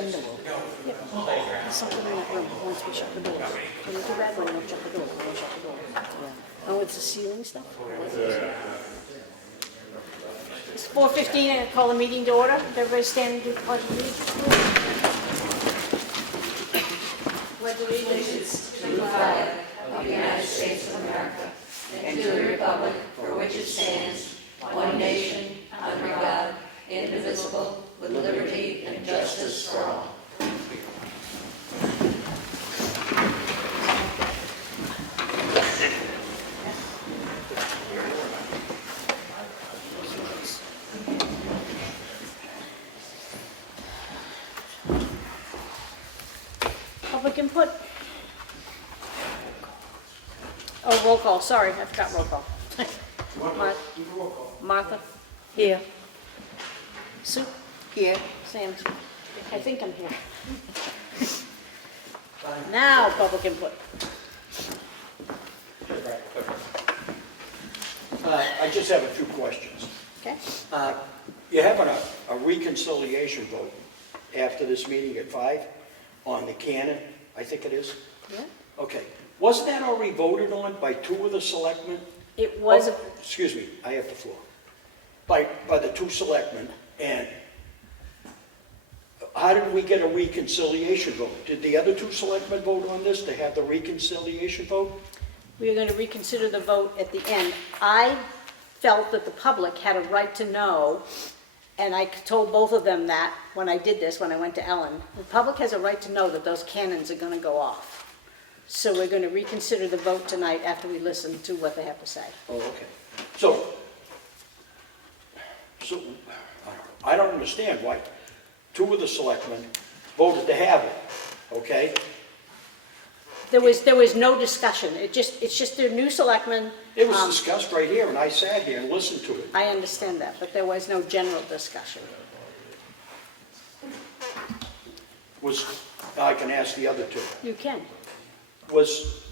window open. Yep. There's something in that room once we shut the doors. When we do that, we don't shut the doors, we don't shut the doors. Yeah. Oh, it's the ceiling stuff? It's 4:15, I call the meeting to order. Everybody stand and do the pledge of allegiance. Pledge allegiance To the flag of the United States of America and to the republic for which it stands, one nation, under God, indivisible, with liberty and justice for all. Public input? Oh, roll call, sorry, I forgot roll call. Martha? Here. Sue? Here. Sam? I think I'm here. Now, public input. I just have a few questions. Okay? You're having a reconciliation vote after this meeting at 5 on the canon, I think it is? Yeah? Okay. Wasn't that already voted on by 2 of the selectmen? It was, Oh, excuse me, I have the floor. By the 2 selectmen, and how did we get a reconciliation vote? Did the other 2 selectmen vote on this to have the reconciliation vote? we are going to reconsider the vote at the end. I felt that the public had a right to know, and I told both of them that when I did this, when I went to Ellen. The public has a right to know that those cannons are going to go off. So we're going to reconsider the vote tonight after we listen to what they have to say. Oh, okay. So I don't understand why 2 of the selectmen voted to have it, okay? There was no discussion. It's just their new selectmen. It was discussed right here, and I sat here and listened to it. I understand that, but there was no general discussion. I can ask the other 2. You can. Was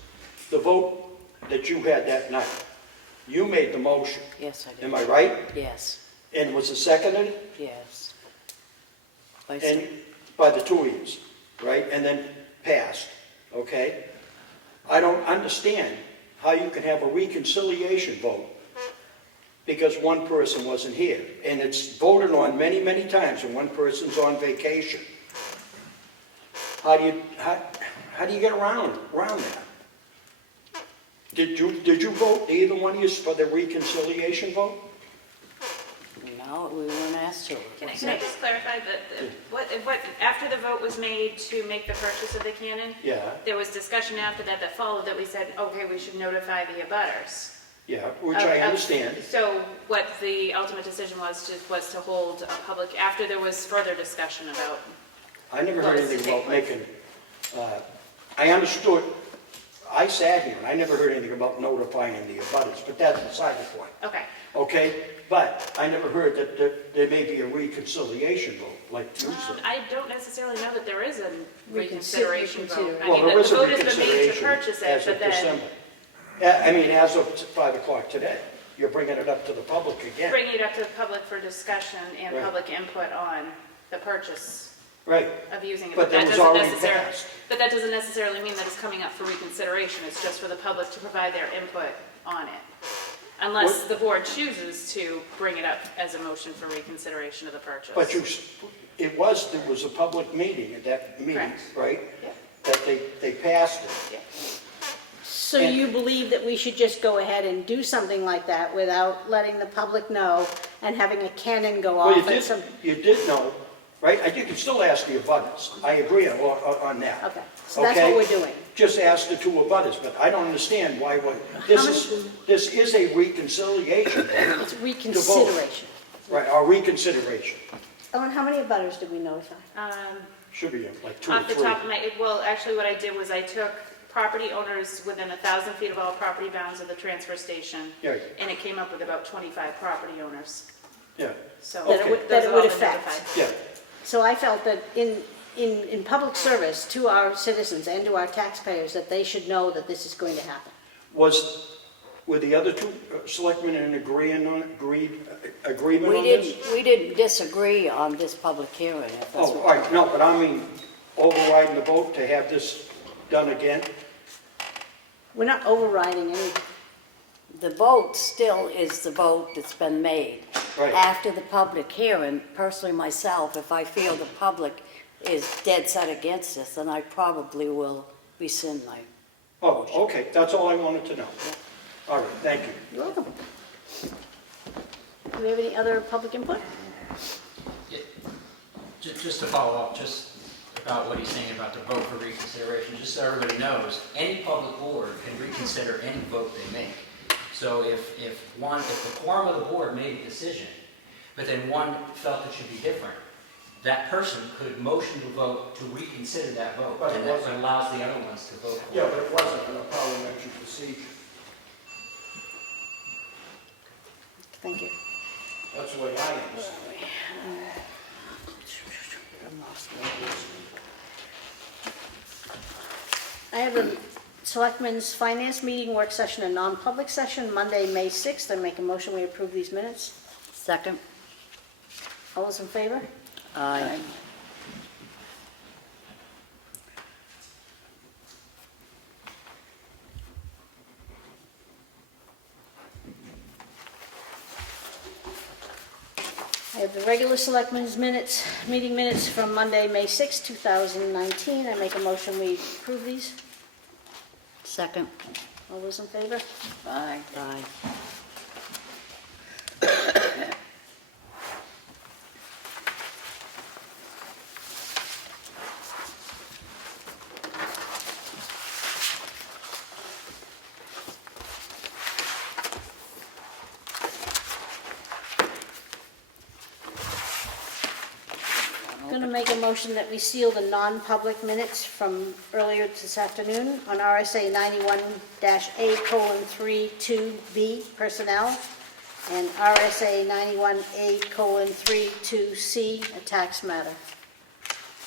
the vote that you had that night, you made the motion, Yes, I am I right? Yes, And was it seconded? yes. And by the 2 of you, right? And then passed, okay? I don't understand how you can have a reconciliation vote because one person wasn't here. And it's voted on many, many times when one person's on vacation. How do you get around that? Did you vote, either one of you, for the reconciliation vote? No, we weren't asked to. Can I just clarify that, what, after the vote was made to make the purchase of the cannon? Yeah, There was discussion after that followed that we said, okay, we should notify the abutters. yeah, which I understand. So what the ultimate decision was to hold a public, after there was further discussion about, I never What heard was the anything about date? making, I understood, I sat here and I never heard anything about notifying the abutters, but that's beside the point, okay. okay? But I never heard that there may be a reconciliation vote, like you said. I don't necessarily know that there is a reconsideration vote. I Well, mean, there the is a vote has been made to reconsideration purchase it, as but of then December. Yeah, I mean, as of 5 o'clock today, you're bringing it up to the public again. bringing it up to the public for discussion and Right. public input on the purchase Right, of using it. But that was doesn't already necessarily- passed. But that doesn't necessarily mean that it's coming up for reconsideration. It's just for the public to provide their input on it. Unless the board chooses to bring it up as a motion for reconsideration of the purchase. but there was a public meeting at that meeting, Correct. right? Yeah. That they passed it. Yeah. So you believe that we should just go ahead and do something like that without letting the public know and having a cannon go Well, off at some... you did know, right? You can still ask the abutters. I agree on that. Okay, so that's what Okay? we're doing. Just ask the 2 abutters, but I don't understand why, this is a reconciliation vote, It's reconsideration. right, or reconsideration. Oh, and how many abutters did we notify? Should be like 2 or Off the 3. top of my, well, actually what I did was I took property owners within 1,000 feet of all property bounds of the transfer station. Yeah. And it came up with about 25 property owners. Yeah, So That it Okay. would- those have all been affect. notified. yeah. So I felt that in public service to our citizens and to our taxpayers, that they should know that this is going to happen. Was were the other two selectmen in agreement on this? We didn't disagree on this public hearing, if that's Oh, all what. right, no, but I mean, overriding the vote to have this done again? We're not overriding any, The vote still is the vote that's been made. Right. After the public hearing, personally myself, if I feel the public is dead set against this, then I probably will rescind my. Oh, okay, that's all I wanted to know. All right, thank you. you're welcome. Do we have any other public input? Yeah, just to follow up, just about what he's saying about the vote for reconsideration, just so everybody knows, any public board can reconsider any vote they make. So if the quorum of the board made a decision, but then one felt it should be different, that person could motion to vote to reconsider that vote, But it and that wasn't- allows the other ones to vote for Yeah, it. but it wasn't a parliamentary procedure. Thank you. That's the way I understand it. I have a Selectmen's Finance Meeting Work Session and Non-Public Session, Monday, May 6th. I make a motion we approve these minutes. Second? All those in favor? Aye. I have the regular Selectmen's minutes, meeting minutes from Monday, May 6th, 2019. I make a motion we approve these. Second? All those in favor? Aye. Aye. I'm going to make a motion that we seal the non-public minutes from earlier this afternoon on RSA 91-A:32B, personnel, and RSA 91A:32C, a tax matter.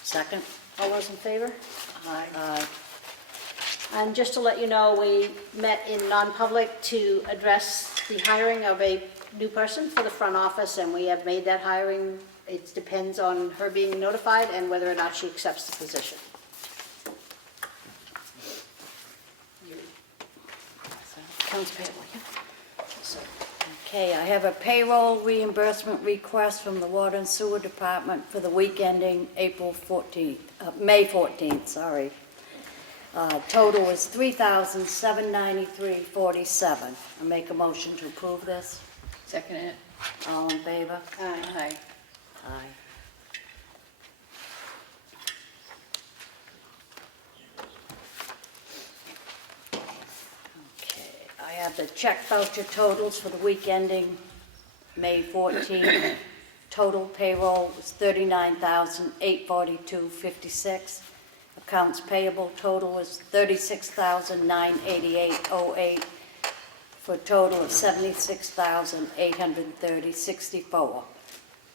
Second? All those in favor? Aye. Aye. And just to let you know, we met in non-public to address the hiring of a new person for the front office, and we have made that hiring. It depends on her being notified and whether or not she accepts the position. Accounts payable, yeah. So, Okay, I have a payroll reimbursement request from the Water and Sewer Department for the week ending May 14th, sorry. Total is $3,793.47. I make a motion to approve this. Second it. All in favor? Aye. Aye. Okay, I have the check voucher totals for the week ending May 14th. Total payroll was $39,842.56. Accounts payable total is $36,988.08 for a total of $76,830.64.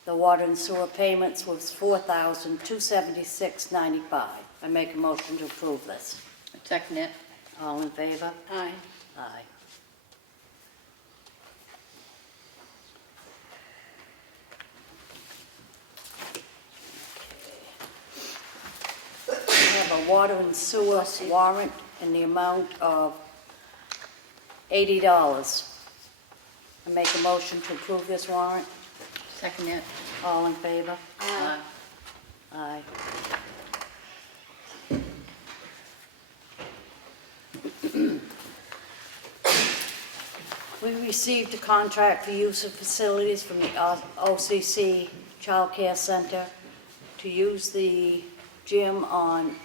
The water and sewer payments was $4,276.95. I make a motion to approve this. Second it. All in favor? aye. Aye. We have a water and sewer warrant in the amount of $80. I make a motion to approve this warrant. Second it. All in favor? Aye. Aye. We received a contract for use of facilities from the OCC Child Care Center to use the gym on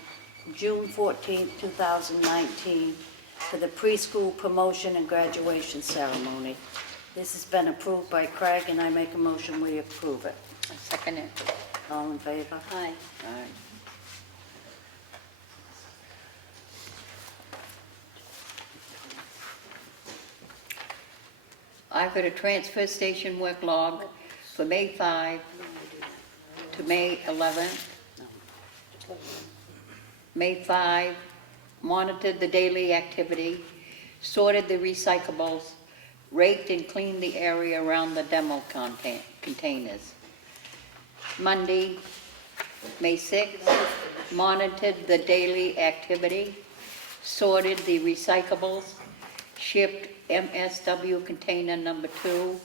June 14, 2019 for the preschool promotion and graduation ceremony. This has been approved by Craig, and I make a motion we approve it. Second it. All in favor? Aye. Aye. I've got a transfer station work log for May 5 to May 11. May 5, monitored the daily activity. sorted the recyclables, raked and cleaned the area around the demo containers. Monday, May 6th, monitored the daily activity, sorted the recyclables, shipped MSW container number 2,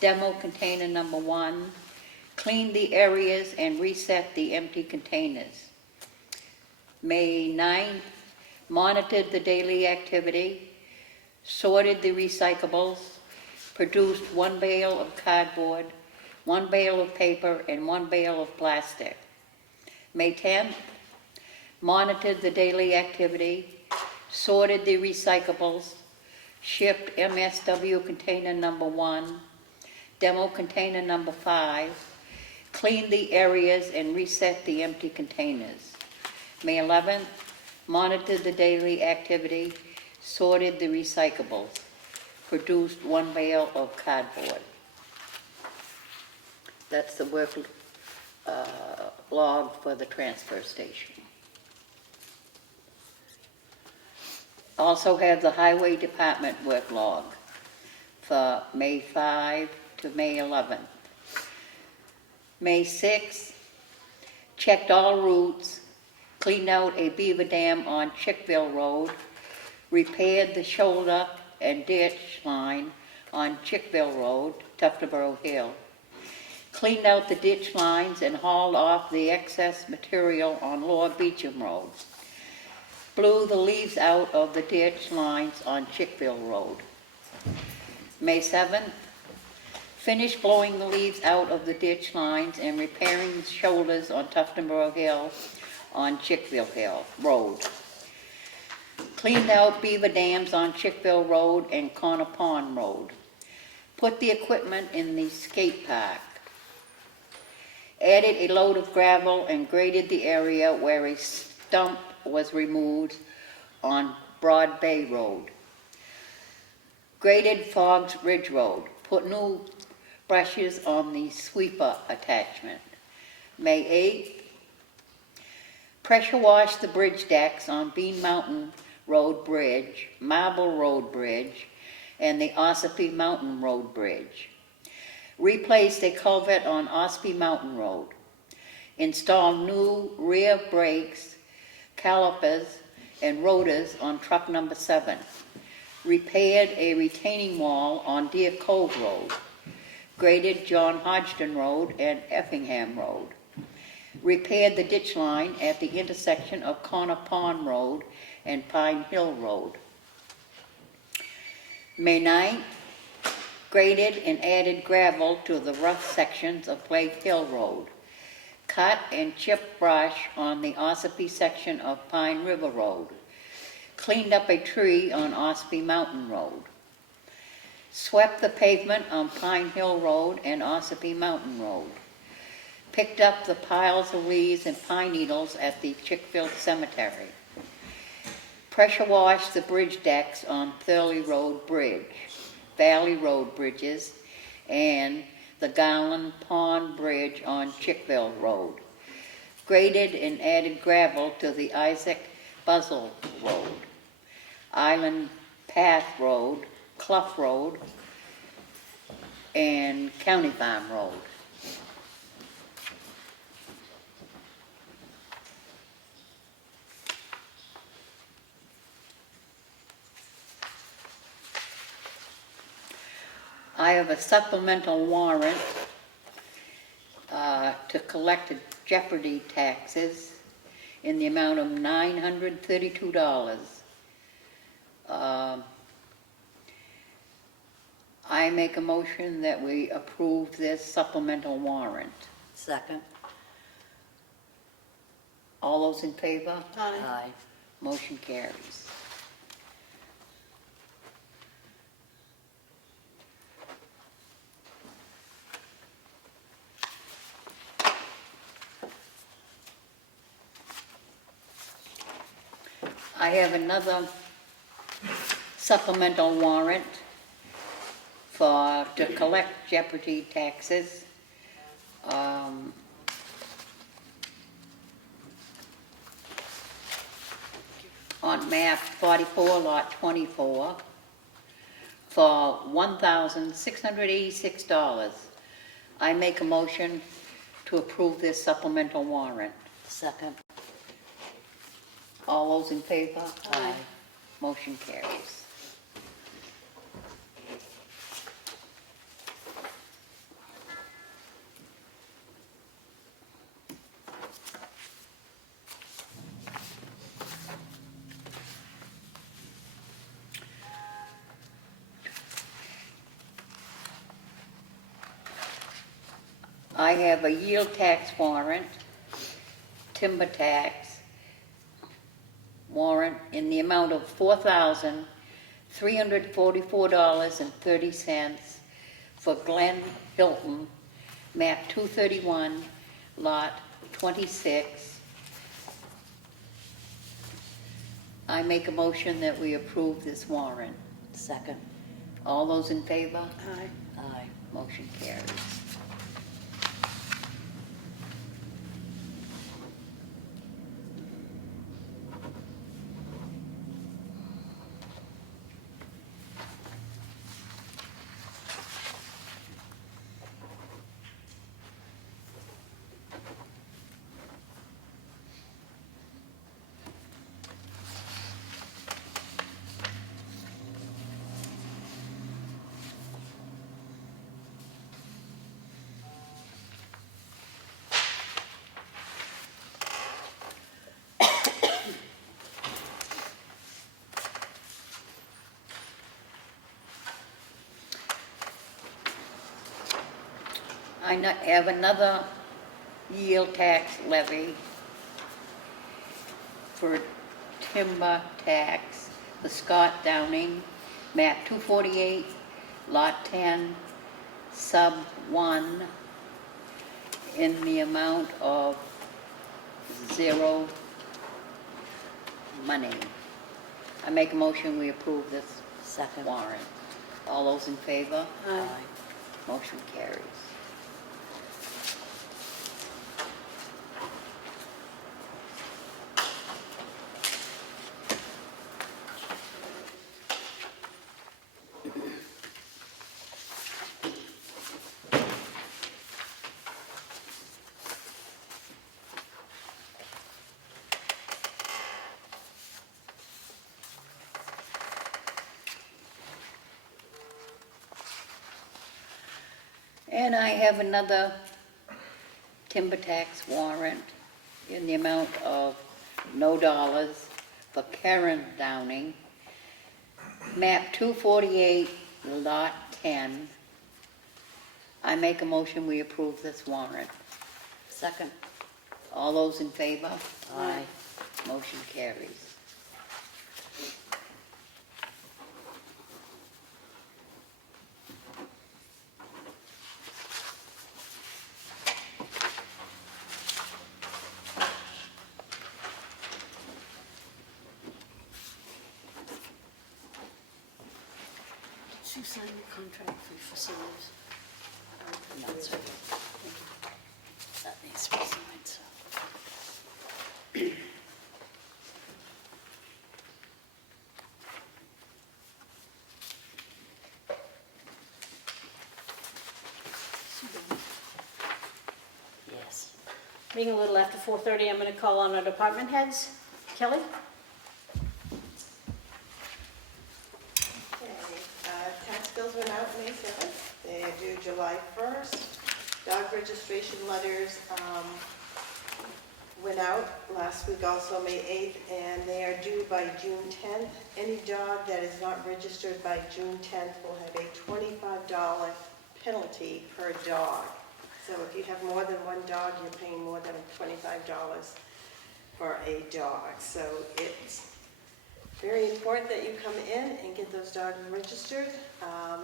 demo container number 1, cleaned the areas and reset the empty containers. May 9th, monitored the daily activity, sorted the recyclables, produced 1 bale of cardboard, 1 bale of paper, and 1 bale of plastic. May 10th, monitored the daily activity, sorted the recyclables, shipped MSW container number 1, demo container number 5, cleaned the areas and reset the empty containers. May 11th, monitored the daily activity, sorted the recyclables, produced 1 bale of cardboard. That's the work log for the transfer station. Also have the highway department work log for May 5 to May 11th. May 6th, checked all routes, cleaned out a beaver dam on Chickville Road, repaired the shoulder and ditch line on Chickville Road, Tuftonboro Hill, cleaned out the ditch lines and hauled off the excess material on Lower Beecham Road, blew the leaves out of the ditch lines on Chickville Road. May 7th, finished blowing the leaves out of the ditch lines and repairing the shoulders on Tuftonboro Hill on Chickville Hill Road. Cleaned out beaver dams on Chickville Road and Corner Pond Road. Put the equipment in the skate park. Added a load of gravel and graded the area where a stump was removed on Broad Bay Road. Graded Foggs Ridge Road. Put new brushes on the sweeper attachment. May 8th, pressure washed the bridge decks on Bean Mountain Road Bridge, Marble Road Bridge, and the Ossipee Mountain Road Bridge. Replaced a culvert on Ossipee Mountain Road. Installed new rear brakes, calipers, and rotors on truck number 7. Repaired a retaining wall on Deer Cove Road. Graded John Hodgson Road and Effingham Road. Repaired the ditch line at the intersection of Corner Pond Road and Pine Hill Road. May 9th, graded and added gravel to the rough sections of Blake Hill Road. Cut and chipped brush on the Ossipee section of Pine River Road. Cleaned up a tree on Ossipee Mountain Road. Swept the pavement on Pine Hill Road and Ossipee Mountain Road. Picked up the piles of leaves and pine needles at the Chickville Cemetery. Pressure washed the bridge decks on Thurley Road Bridge, Valley Road Bridges, and the Garland Pond Bridge on Chickville Road. Graded and added gravel to the Isaac Buzzell Road, Island Path Road, Clough Road, and County Farm Road. I have a supplemental warrant to collect Jeopardy taxes in the amount of $932. I make a motion that we approve this supplemental warrant. Second. All those in favor? Aye. Motion carries. I have another supplemental warrant to collect Jeopardy taxes. On map 44, lot 24, for $1,686. I make a motion to approve this supplemental warrant. Second. All those in favor? Aye. Motion carries. I have a yield tax warrant, timber tax warrant in the amount of $4,344.30 for Glen Hilton, map 231, lot 26. I make a motion that we approve this warrant. Second. All those in favor? Aye. Aye. Motion carries. I have another yield tax levy for timber tax for Scott Downing, map 248, lot 10, sub 1, in the amount of 0 money. I make a motion we approve this Second. warrant. All those in favor? Aye. Motion carries. And I have another timber tax warrant in the amount of no dollars for Karen Downing, map 248, lot 10. I make a motion we approve this warrant. Second. All those in favor? Aye. Motion carries. Did you sign the contract for facilities? That's right. That needs to be signed, so. Yes. Being a little after 4:30, I'm going to call on our department heads. Kelly? Okay, tax bills went out May 7th. They are due July 1st. Dog registration letters went out last week, also May 8th, and they are due by June 10th. Any dog that is not registered by June 10th will have a $25 penalty per dog. So if you have more than one dog, you're paying more than $25 for a dog. So it's very important that you come in and get those dogs registered.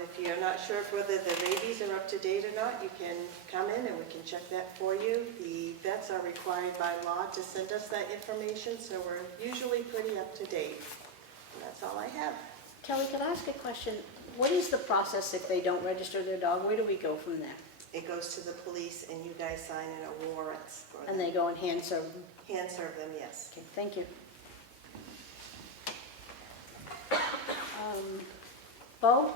If you're not sure whether the rabies are up to date or not, you can come in and we can check that for you. The vets are required by law to send us that information, so we're usually pretty up to date. And that's all I have. Kelly, could I ask a question? What is the process if they don't register their dog? Where do we go from there? It goes to the police and you guys sign in a warrants for And them. they go and hand serve them? Hand serve them, yes. Okay, thank you. Bo?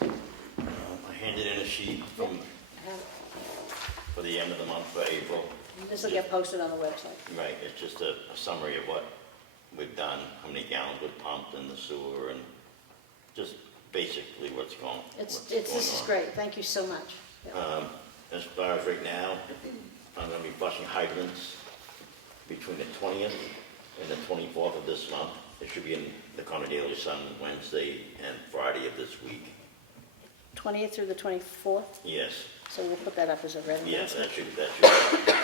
I handed in a sheet for the end of the month for April. This will get posted on the website. Right, it's just a summary of what we've done, how many gallons we've pumped in the sewer, and just basically what's going This on. is great, thank you so much. Yeah. As far as right now, I'm gonna be flushing hydrants between the 20th and the 24th of this month. It should be in the Common Daily Sun Wednesday and Friday of this week. 20th through the 24th, Yes, so we'll put that up as a red yes, announcement. that should,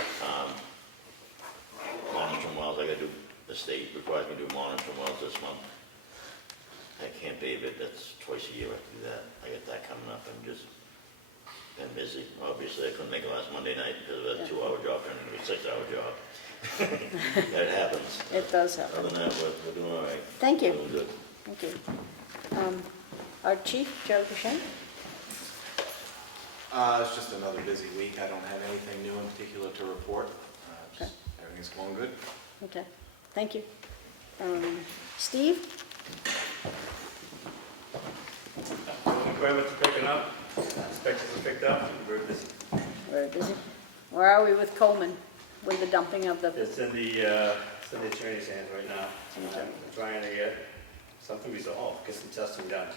monitoring wells, I gotta do, the state requires me to do monitoring wells this month. I can't pave it, that's twice a year I do that. I got that coming up and just been busy. Obviously, I couldn't make it last Monday night because of a 2-hour job turning into a 6-hour job. That happens. It does Other happen. than that, we're doing all right. Thank you. Doing good. Thank you. Our chief, Joe Duchesne? It's just another busy week. I don't have anything new in particular to report. Everything's going good. Okay, thank you. Steve? Equipment's picking up, inspections are picked up, we're busy. Very busy. Where are we with Coleman, with the dumping of the, It's in the attorney's hands right now. I'm trying to get something resolved, get some testing done,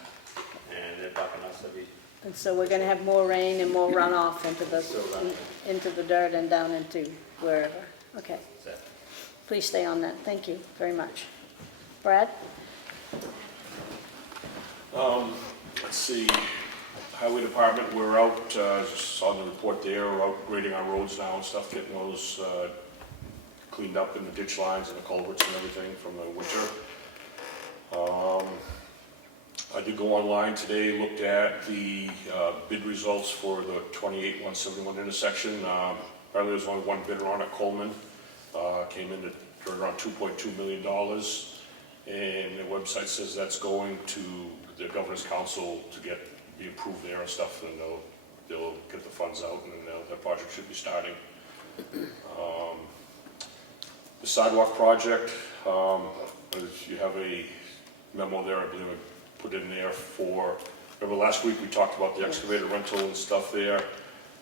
and they're bucking us to be, and so we're gonna have more rain and more runoff into the dirt and down into wherever. Okay, set. please stay on that. Thank you very much. Brad? Let's see, Highway Department, we're out, saw the report there, we're out grading our roads now and stuff, getting those cleaned up in the ditch lines and the culverts and everything from the winter. I did go online today, looked at the bid results for the 28-171 intersection. Apparently there's only one bidder on it, Coleman. Came in at around $2.2 million. And the website says that's going to the Governor's Council to be approved there and stuff, and they'll get the funds out, and then that project should be starting. The sidewalk project, you have a memo there, I believe I put in there for, remember last week we talked about the excavator rental and stuff there?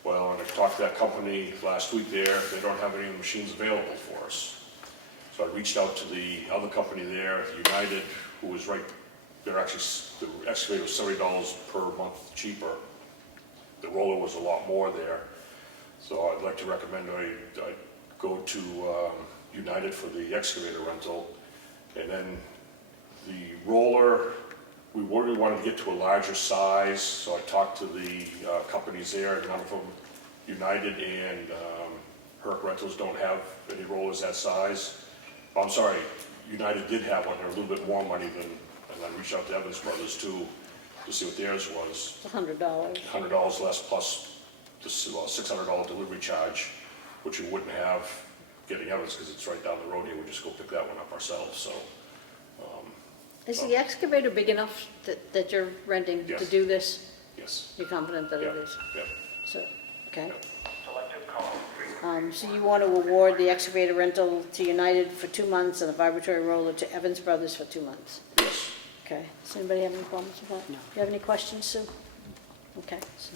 Well, when I talked to that company last week there, they don't have any of the machines available for us. So I reached out to the other company there, United, who was right, they're actually, the excavator was $70 per month cheaper. The roller was a lot more there. So I'd like to recommend I go to United for the excavator rental. And then the roller, we really wanted to get to a larger size, so I talked to the companies there, none of them, United and Herc Rentals don't have any rollers that size. I'm sorry, United did have one, they're a little bit more money than, and I reached out to Evans Brothers too, to see what theirs was. It's $100. $100 less plus the $600 delivery charge, which we wouldn't have getting Evans because it's right down the road here, we just go pick that one up ourselves, so. Is the excavator big enough that you're renting to Yes. do this? Yes. You're confident that it Yeah, is? yeah. So, okay. Yep. So you want to award the excavator rental to United for 2 months and the vibratory roller to Evans Brothers for 2 months? Yes. Okay, does anybody have any problems with that? No. Do you have any questions, Sue? Okay, so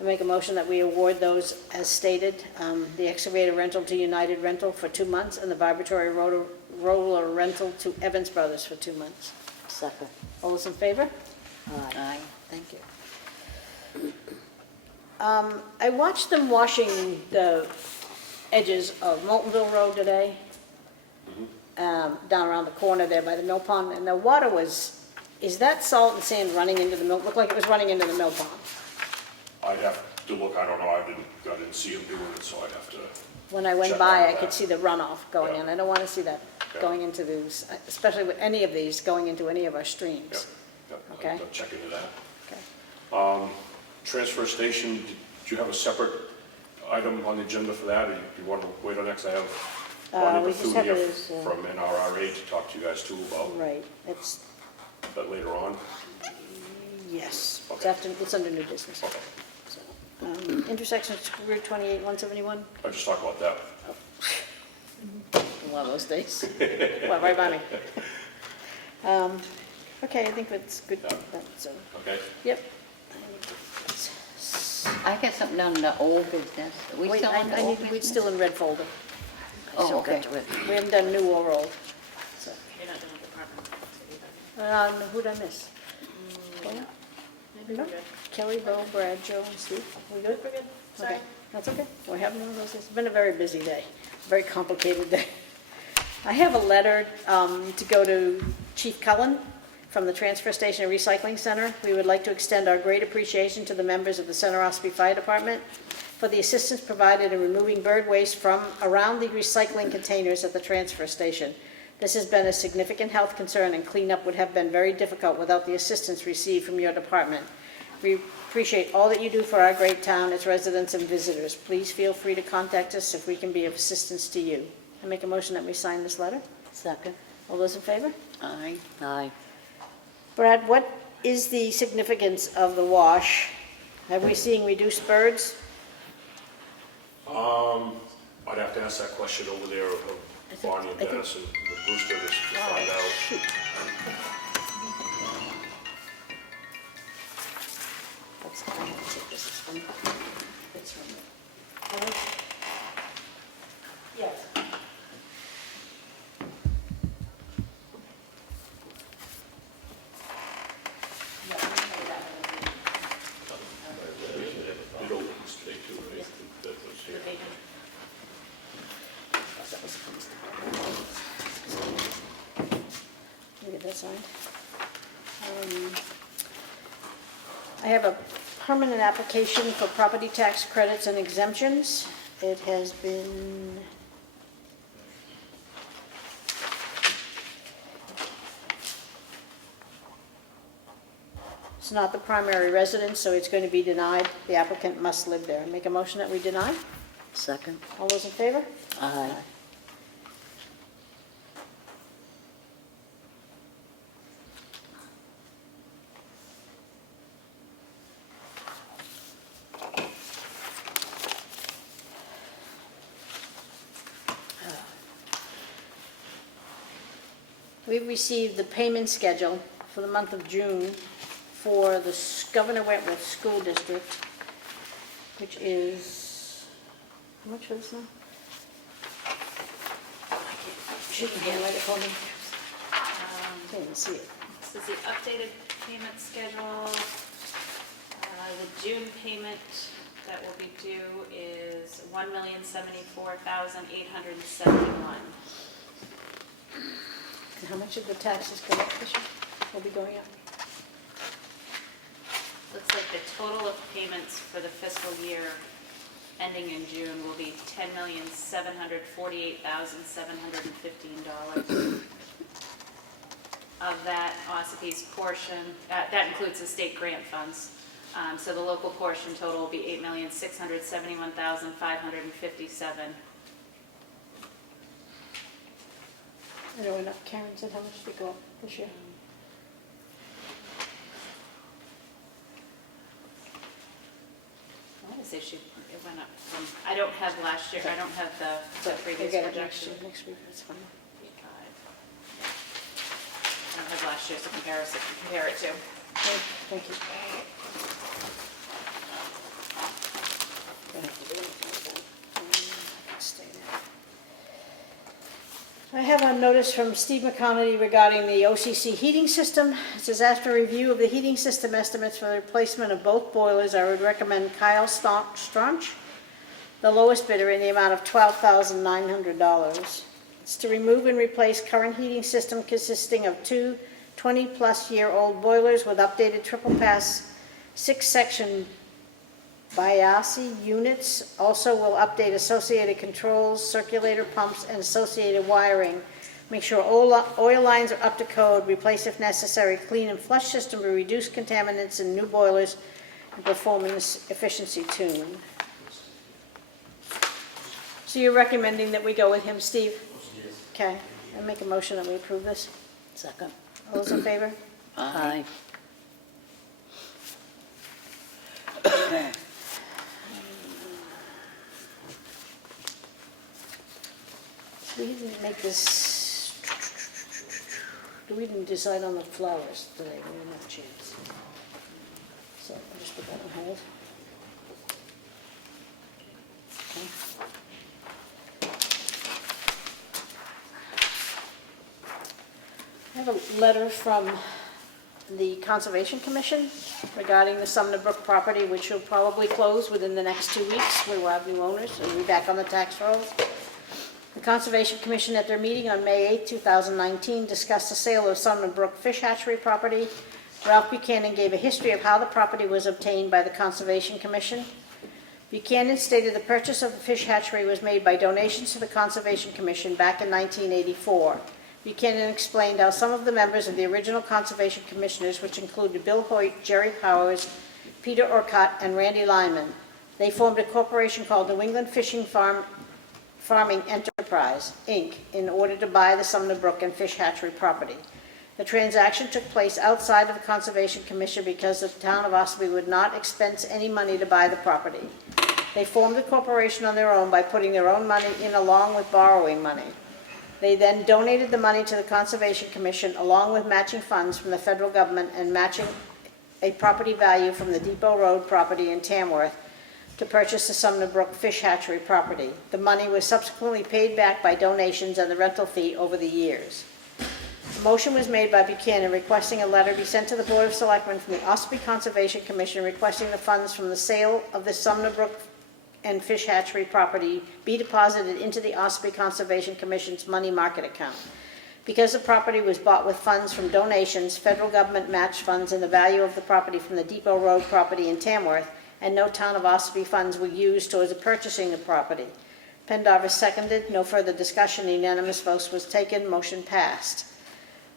I make a motion that we award those as stated, the excavator rental to United Rental for 2 months and the vibratory roller rental to Evans Brothers for 2 months. Second. All those in favor? Aye. Thank you. I watched them washing the edges of Moultonville Road today, down around the corner there by the mill pond, and the water is that salt and sand running into the mill? Looked like it was running into the mill pond. I'd have to look, I don't know, I didn't see him doing it, so I'd have to. When I went Check by, on I that. could see the runoff going Yeah. in. I don't want to see that Yeah. going into these, especially with any of these going into any of our Yep, streams. yep, Okay. I'll check into that. Okay. Transfer station, did you have a separate item on the agenda for that, or you want to wait on next? I have Bonnie we just Bethune have here it as, from NRRA to talk to you guys too about Right, it's, that later on. yes, it's Okay. after, it's under new business. Okay, So, intersection of Route 28, 171, I'll just talk about that. one of those days. Well, right by me. Okay, I think that's good. So, Okay? yep. I got something on the old business. Are we Wait, still on the old we're business? still in red folder. Oh, So okay. got to it. We haven't done new or old. So, You're not doing department. who'd I miss? Kelly? Maybe No? we're good. Kelly, Bo, Brad, Joe, and Steve. We good? We're good. Sorry. Okay, that's okay. We're having one of those. It's been a very busy day, very complicated day. I have a letter to go to Chief Cullen from the Transfer Station and Recycling Center. We would like to extend our great appreciation to the members of the Center Ossipee Fire Department for the assistance provided in removing bird waste from around the recycling containers at the transfer station. This has been a significant health concern, and cleanup would have been very difficult without the assistance received from your department. We appreciate all that you do for our great town, its residents and visitors. Please feel free to contact us if we can be of assistance to you. I make a motion that we sign this letter. Second. All those in favor? Aye. Aye. Brad, what is the significance of the wash? Have we seen reduced birds? I'd have to ask that question over there of Bonnie and Dennis and the Brewster to find out. Shoot. That's, I have to take this. It's from the. Yes. It opens today too, right? That was here. Let me get that signed. I have a permanent application for property tax credits and exemptions. It has been it's not the primary residence, so it's going to be denied. The applicant must live there. Make a motion that we deny. Second. All those in favor? Aye. We've received the payment schedule for the month of June for the Governor Wentworth School District, which is, how much for this now? She can handwrite it for me. Can't even see it. This is the updated payment schedule. The June payment that will be due is $1,074,871. And how much of the taxes go up this year? Will be going up? Looks like the total of payments for the fiscal year ending in June will be $10,748,715. Of that, Ossipee's portion, that includes the state grant funds. So the local portion total will be $8,671,557. I know enough. Karen said how much did it go up this year? What is issue? It went up from, I don't have last year, I don't have the previous We'll get it next projection. year, next week, that's fine. I don't have last year's to compare it to. Okay, thank you. Don't have to do anything with that. I can stay there. I have a notice from Steve McConaty regarding the OCC heating system. It says, after review of the heating system estimates for the replacement of both boilers, I would recommend Kyle Straunch, the lowest bidder, in the amount of $12,900. It's to remove and replace current heating system consisting of two 20-plus-year-old boilers with updated triple pass 6-section Biasi units. Also will update associated controls, circulator pumps, and associated wiring. Make sure oil lines are up to code, replace if necessary, clean and flush system to reduce contaminants in new boilers, and performance efficiency tune. So you're recommending that we go with him, Steve? Yes. Okay, I make a motion that we approve this. Second. All those in favor? Aye. We didn't make this, do we didn't decide on the flowers today, we didn't have a chance. So I'll just put that on hold. Okay. I have a letter from the Conservation Commission regarding the Sumner Brook property, which will probably close within the next 2 weeks. We will have new owners and we'll be back on the tax rolls. The Conservation Commission at their meeting on May 8, 2019 discussed the sale of Sumner Brook Fish Hatchery property. Ralph Buchanan gave a history of how the property was obtained by the Conservation Commission. Buchanan stated the purchase of the fish hatchery was made by donations to the Conservation Commission back in 1984. Buchanan explained how some of the members of the original Conservation Commissioners, which included Bill Hoyt, Jerry Powers, Peter Orcutt, and Randy Lyman, they formed a corporation called New England Farming Enterprise, Inc., in order to buy the Sumner Brook and Fish Hatchery property. The transaction took place outside of the Conservation Commission because the town of Ossipee would not expense any money to buy the property. They formed the corporation on their own by putting their own money in along with borrowing money. They then donated the money to the Conservation Commission along with matching funds from the federal government and matching a property value from the Depot Road property in Tamworth to purchase the Sumner Brook Fish Hatchery property. The money was subsequently paid back by donations and the rental fee over the years. A motion was made by Buchanan requesting a letter be sent to the Board of Selectmen from the Ossipee Conservation Commission requesting the funds from the sale of the Sumner Brook and Fish Hatchery property be deposited into the Ossipee Conservation Commission's money market account. Because the property was bought with funds from donations, federal government matched funds, and the value of the property from the Depot Road property in Tamworth, and no town of Ossipee funds were used towards purchasing the property. Pendarvis seconded. No further discussion. Unanimous vote was taken. Motion passed.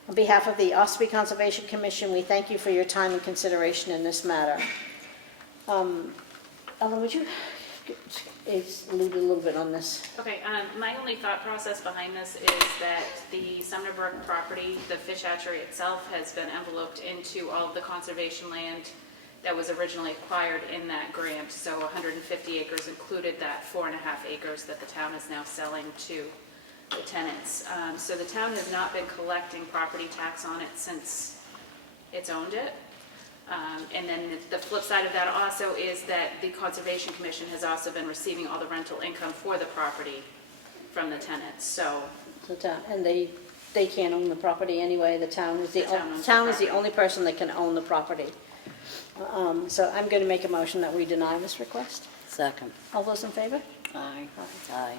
On behalf of the Ossipee Conservation Commission, we thank you for your time and consideration in this matter. Ellen, would you allude a little bit on this? Okay, my only thought process behind this is that the Sumner Brook property, the fish hatchery itself, has been enveloped into all of the conservation land that was originally acquired in that grant. So 150 acres included that 4.5 acres that the town is now selling to the tenants. So the town has not been collecting property tax on it since it's owned it. And then the flip side of that also is that the Conservation Commission has also been receiving all the rental income for the property from the tenants. So The town, and they can't own the property anyway. The town is the town owns the only person that can own the property. So I'm going to make a motion that we deny this request. Second. All those in favor? Aye. Aye.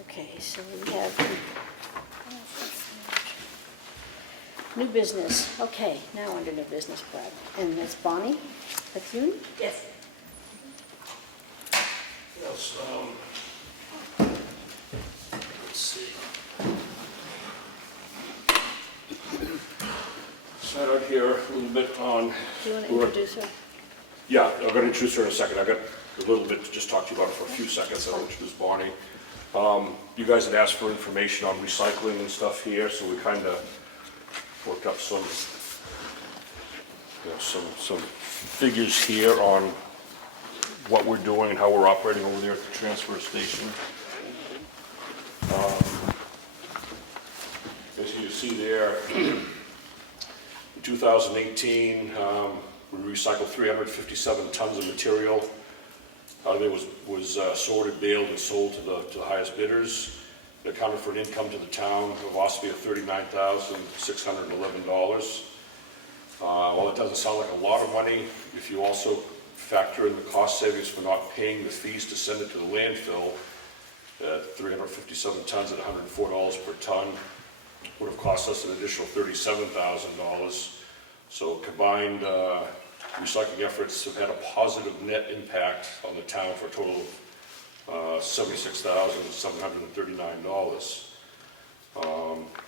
Okay, so we have new business. Okay, now under new business, Brad. And that's Bonnie. That's you? Yes. Yes, let's see. Start out here a little bit on. Do you want to introduce her? Yeah, I'm going to introduce her in a second. I've got a little bit to just talk to you about it for a few seconds. I'll introduce Barney. You guys had asked for information on recycling and stuff here, so we kind of worked up some figures here on what we're doing and how we're operating over there at the transfer station. As you see there, in 2018, we recycled 357 tons of material. Out of it was sorted, baled, and sold to the highest bidders. It accounted for an income to the town of Ossipee of $39,611. While it doesn't sound like a lot of money, if you also factor in the cost savings for not paying the fees to send it to the landfill, 357 tons at $104 per ton would have cost us an additional $37,000. So combined recycling efforts have had a positive net impact on the town for a total of $76,739.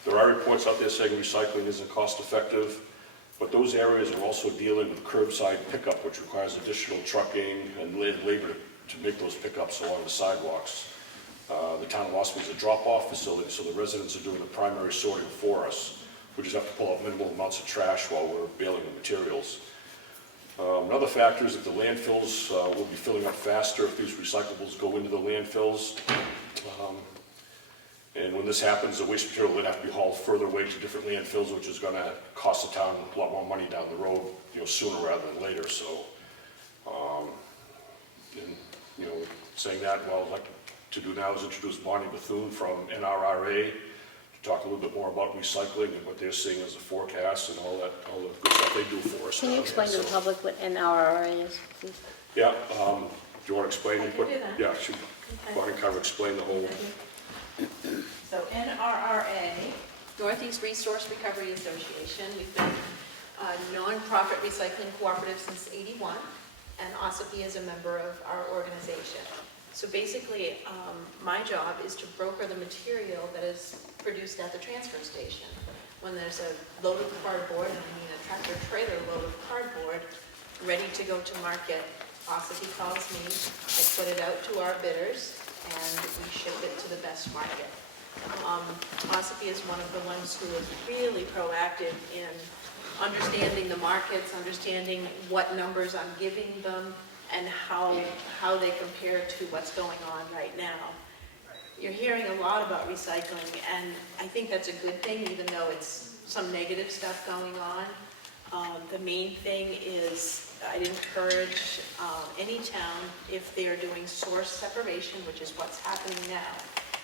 There are reports out there saying recycling isn't cost effective, but those areas are also dealing with curbside pickup, which requires additional trucking and labor to make those pickups along the sidewalks. The town of Ossipee is a drop-off facility, so the residents are doing the primary sorting for us. We just have to pull out minimal amounts of trash while we're baling the materials. Another factor is that the landfills will be filling up faster if these recyclables go into the landfills. And when this happens, the waste material would have to be hauled further away to different landfills, which is gonna cost the town a lot more money down the road, sooner rather than later, so. And, saying that, well, I'd like to do now is introduce Bonnie Bethune from NRRA to talk a little bit more about recycling and what they're seeing as a forecast and all the good stuff they do for us. Can you down explain there, to the so. public what NRRA is, please? Yeah, do you want to explain? I can what? do that. Yeah, should Bonnie kind of explain the whole, So NRRA, Northeast Resource Recovery Association, we've been a nonprofit recycling cooperative since '81, and Ossipee is a member of our organization. So basically, my job is to broker the material that is produced at the transfer station. When there's a load of cardboard, and I mean a tractor trailer load of cardboard, ready to go to market, Ossipee calls me, I put it out to our bidders, and we ship it to the best market. Ossipee is one of the ones who is really proactive in understanding the markets, understanding what numbers I'm giving them, and how they compare to what's going on right now. You're hearing a lot about recycling, and I think that's a good thing, even though it's some negative stuff going on. The main thing is I'd encourage any town, if they're doing source separation, which is what's happening now,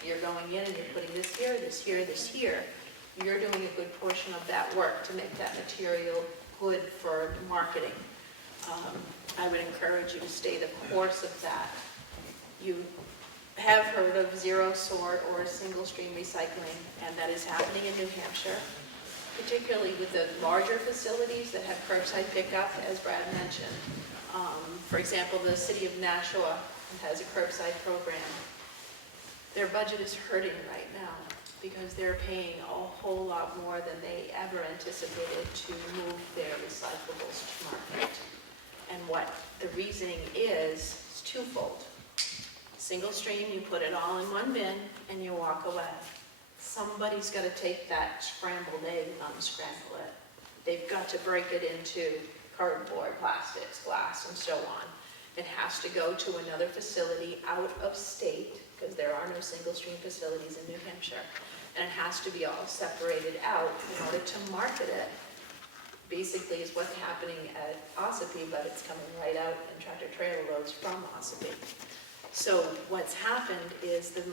you're going in and you're putting this here, this here, this here, you're doing a good portion of that work to make that material good for marketing. I would encourage you to stay the course of that. You have heard of zero sort or single stream recycling, and that is happening in New Hampshire, particularly with the larger facilities that have curbside pickup, as Brad mentioned. For example, the city of Nashua has a curbside program. Their budget is hurting right now because they're paying a whole lot more than they ever anticipated to move their recyclables to market. And what the reasoning is twofold. Single stream, you put it all in one bin and you walk away. Somebody's got to take that scrambled egg and unscramble it. They've got to break it into cardboard, plastics, glass, and so on. It has to go to another facility out of state, because there are no single stream facilities in New Hampshire. And it has to be all separated out in order to market it. Basically is what's happening at Ossipee, but it's coming right out in tractor trailer loads from Ossipee. So what's happened is the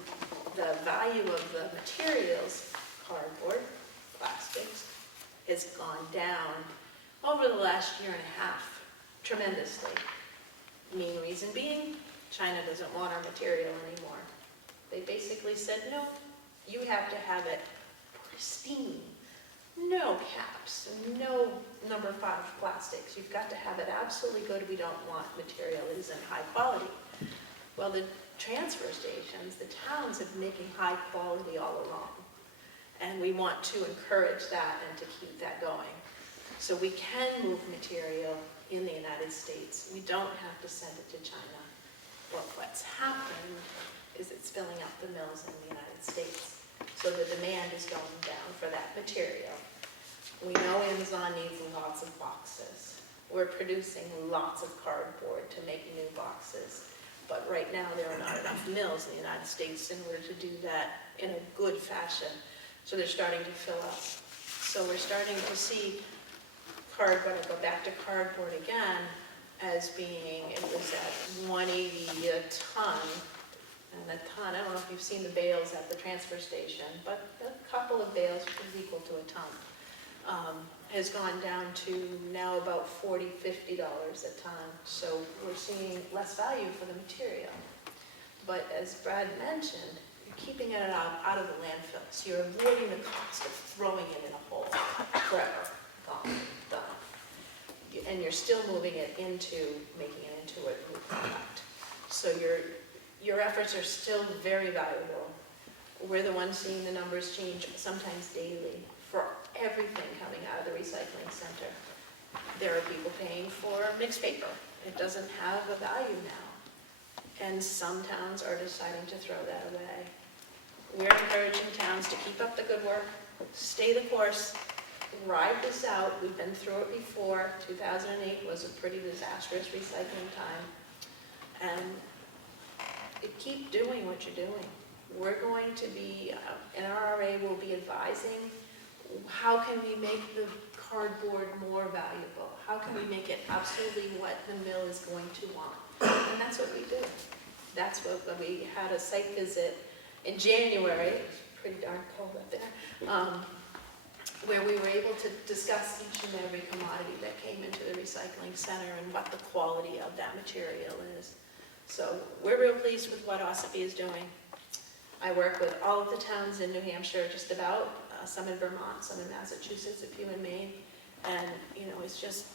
value of the materials, cardboard, plastics, has gone down over the last year and a half tremendously. Main reason being, China doesn't want our material anymore. They basically said, no, you have to have it pristine. No caps, no number 5 plastics. You've got to have it absolutely good. We don't want material that isn't high quality. Well, the transfer stations, the towns have been making high quality all along. And we want to encourage that and to keep that going. So we can move material in the United States. We don't have to send it to China. But what's happened is it's filling up the mills in the United States. So the demand is going down for that material. We know Amazon needs lots of boxes. We're producing lots of cardboard to make new boxes. But right now there are not enough mills in the United States in order to do that in a good fashion. So they're starting to fill up. So we're starting to see cardboard, I go back to cardboard again, as being, it was at 180 a ton. And a ton, I don't know if you've seen the bales at the transfer station, but a couple of bales, which is equal to a ton, has gone down to now about $40, $50 a ton. So we're seeing less value for the material. But as Brad mentioned, you're keeping it out of the landfill. So you're avoiding the cost of throwing it in a hole forever. Gone, done. And you're still moving it into, making it into a new product. So your efforts are still very valuable. We're the ones seeing the numbers change sometimes daily for everything coming out of the recycling center. There are people paying for mixed paper. It doesn't have a value now. And some towns are deciding to throw that away. We're encouraging towns to keep up the good work, stay the course, ride this out. We've been through it before. 2008 was a pretty disastrous recycling time. And keep doing what you're doing. we're going to be, NRRA will be advising, how can we make the cardboard more valuable? How can we make it absolutely what the mill is going to want? And that's what we do. That's what, when we had a site visit in January, it was pretty darn cold up there, where we were able to discuss each and every commodity that came into the recycling center and what the quality of that material is. So we're real pleased with what Ossipee is doing. I work with all of the towns in New Hampshire, just about, some in Vermont, some in Massachusetts, a few in Maine, and it's just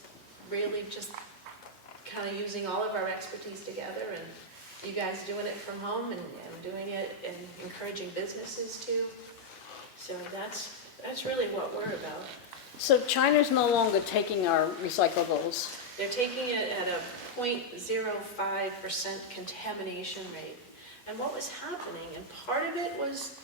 really just kind of using all of our expertise together, and you guys doing it from home and doing it and encouraging businesses too. So that's really what we're about. So China's no longer taking our recyclables. They're taking it at a 0.05% contamination rate. And what was happening, and part of it was,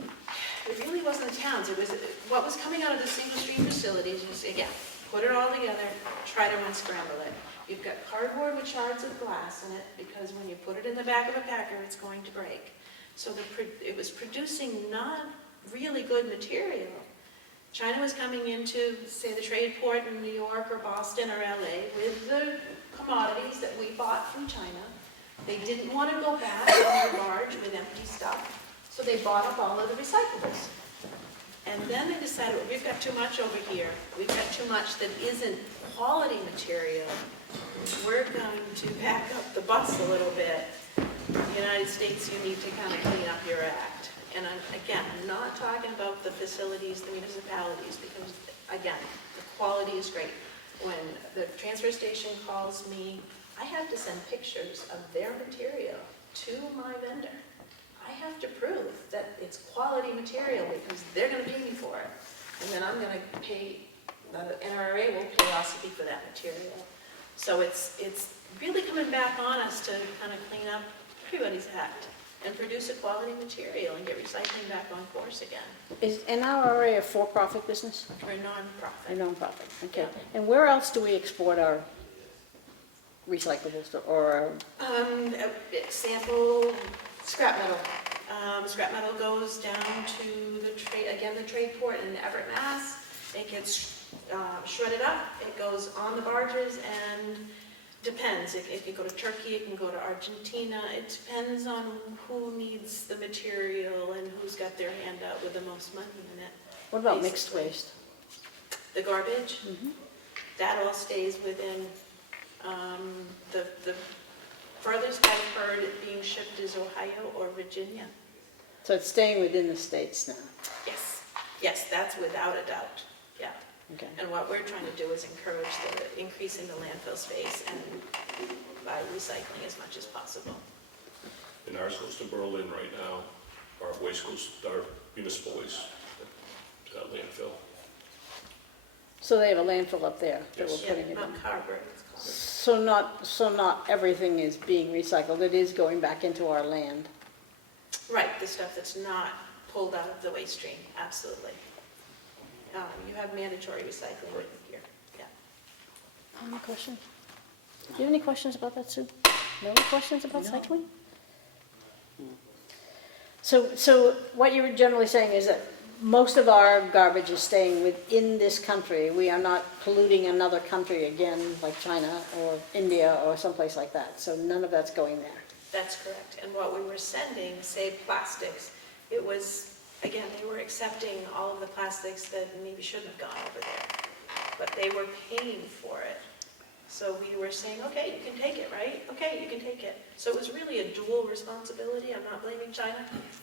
it really wasn't the towns, it was what was coming out of the single stream facilities. Just, again, put it all together, try to unscramble it. You've got cardboard with shards of glass in it, because when you put it in the back of a packer, it's going to break. So it was producing not really good material. China was coming into, say, the trade port in New York or Boston or LA with the commodities that we bought from China. They didn't want to go back on the barge with empty stuff, so they bought up all of the recyclables. And then they decided, well, we've got too much over here. We've got too much that isn't quality material. We're going to back up the bus a little bit. United States, you need to kind of clean up your act. And I'm not talking about the facilities, the municipalities, because again, the quality is great. When the transfer station calls me, I have to send pictures of their material to my vendor. I have to prove that it's quality material because they're going to pay me for it. And then I'm going to pay, the NRA will pay Ossipee for that material. So it's really coming back on us to kind of clean up everybody's act and produce a quality material and get recycling back on course again. Is NRRA a for-profit business? We're a non-profit. A non-profit, okay. And where else do we export our recyclables or our... Sample scrap metal. Scrap metal goes down to the trade port in Everett, Mass. It gets shredded up. It goes on the barges and depends. It can go to Turkey. It can go to Argentina. It depends on who needs the material and who's got their hand out with the most money in it. What about basically. mixed waste? The garbage? That all stays within the furthest I've heard it being shipped is Ohio or Virginia. So it's staying within the states now? Yes, that's without a doubt, yeah. Okay. And what we're trying to do is encourage the increase in the landfill space and by recycling as much as possible. And ours goes to Berlin right now. Our waste goes, our municipal waste to that landfill. So they have a landfill up there that Yes. we're putting it in? Mount Carver, it's called. So not everything is being recycled, it is going back into our land? Right, the stuff that's not pulled out of the waste stream, absolutely. You have mandatory recycling here, yeah. Any questions? Do you have any questions about that, Sue? No questions about cycling? So what you were generally saying is that most of our garbage is staying within this country. We are not polluting another country again, like China or India or someplace like that. So none of that's going there. That's correct. And what we were sending, say plastics, it was, again, they were accepting all of the plastics that maybe shouldn't have gone over there, but they were paying for it. So we were saying, okay, you can take it, right? Okay, you can take it. So it was really a dual responsibility. I'm not blaming China.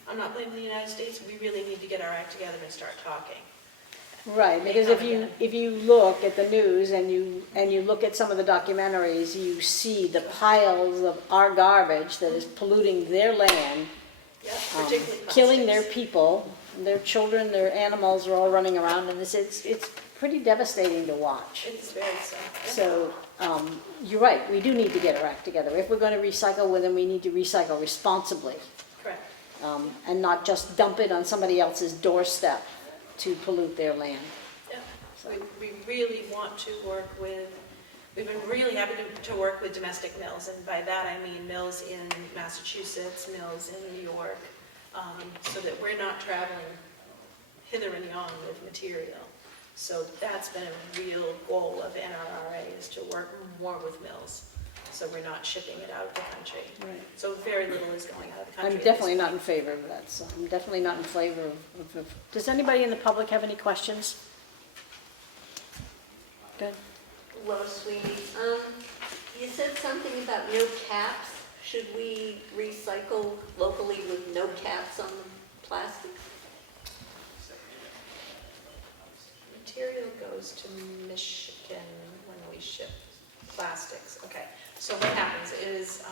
I'm not blaming the United States. We really need to get our act together and start talking. Right, because if you look at the news and you look at some of the documentaries, you see the piles of our garbage that is polluting their land, Yeah, particularly killing their plastics. people, their children, their animals are all running around, and it's pretty devastating to watch. It's very sad. So you're right, we do need to get our act together. If we're going to recycle, well, then we need to recycle responsibly Correct. and not just dump it on somebody else's doorstep to pollute their land. Yeah. We really want to work with, we've been really happy to work with domestic mills, and by that I mean mills in Massachusetts, mills in New York, so that we're not traveling hither and yon with material. So that's been a real goal of NRRA, is to work more with mills, so we're not shipping it out of the country. Right. So very little is going out of the country. I'm at definitely this not in favor of that, so I'm definitely not in favor of, does anybody in the public have any questions? Good. Lois Sweeney, you said something about no caps. Should we recycle locally with no caps on the plastic? Material goes to Michigan when we ship plastics. Okay, so what happens is,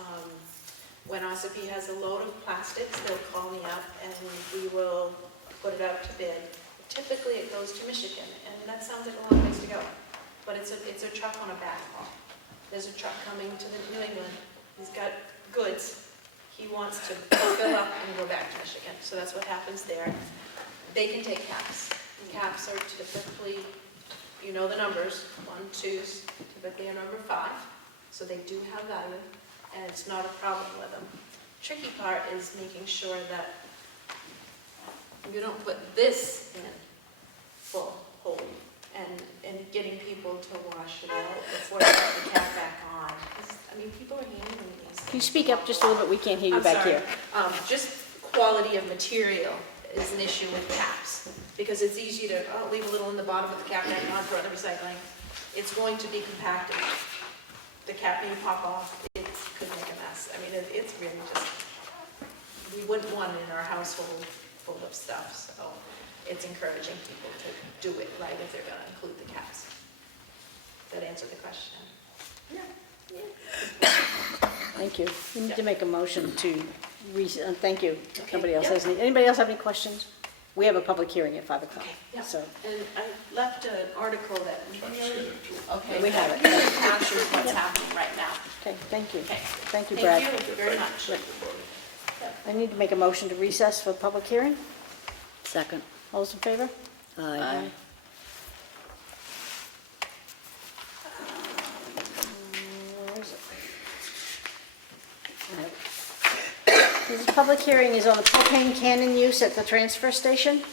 when Ossipee has a load of plastics, they'll call me up and we will put it out to bid. Typically, it goes to Michigan, and that sounds like a long ways to go, but it's a truck on a backhaul. There's a truck coming to New England. He's got goods. He wants to fill up and go back to Michigan. So that's what happens there. They can take caps. Caps are typically, you know the numbers, 1, 2s, typically a number 5. So they do have value, and it's not a problem with them. Tricky part is making sure that you don't put this in full hold and getting people to wash it out before you put the cap back on. 'Cause, I mean, people are handling these. Can you speak up just a little bit? We can't hear you back here. Just quality of material is an issue with caps, because it's easy to leave a little in the bottom of the cap back on, throw it in the recycling. It's going to be compacted. The cap may pop off, it could make a mess. I mean, it's really just, we wouldn't want it in our household full of stuff, so it's encouraging people to do it right if they're gonna include the caps. Does that answer the question? Yeah. Thank you. We need to make a motion to, thank you. Somebody else has any, anybody else have any questions? We have a public hearing at 5 o'clock, Yeah. so. And I left an article that really, Okay, we have it. captures what's happening right now. Okay, thank you. Okay. Thank you, Brad. Thank you very much. I need to make a motion to recess for the public hearing. Second. All those in favor? Aye. Where is it? This public hearing is on the propane cannon use at the transfer station.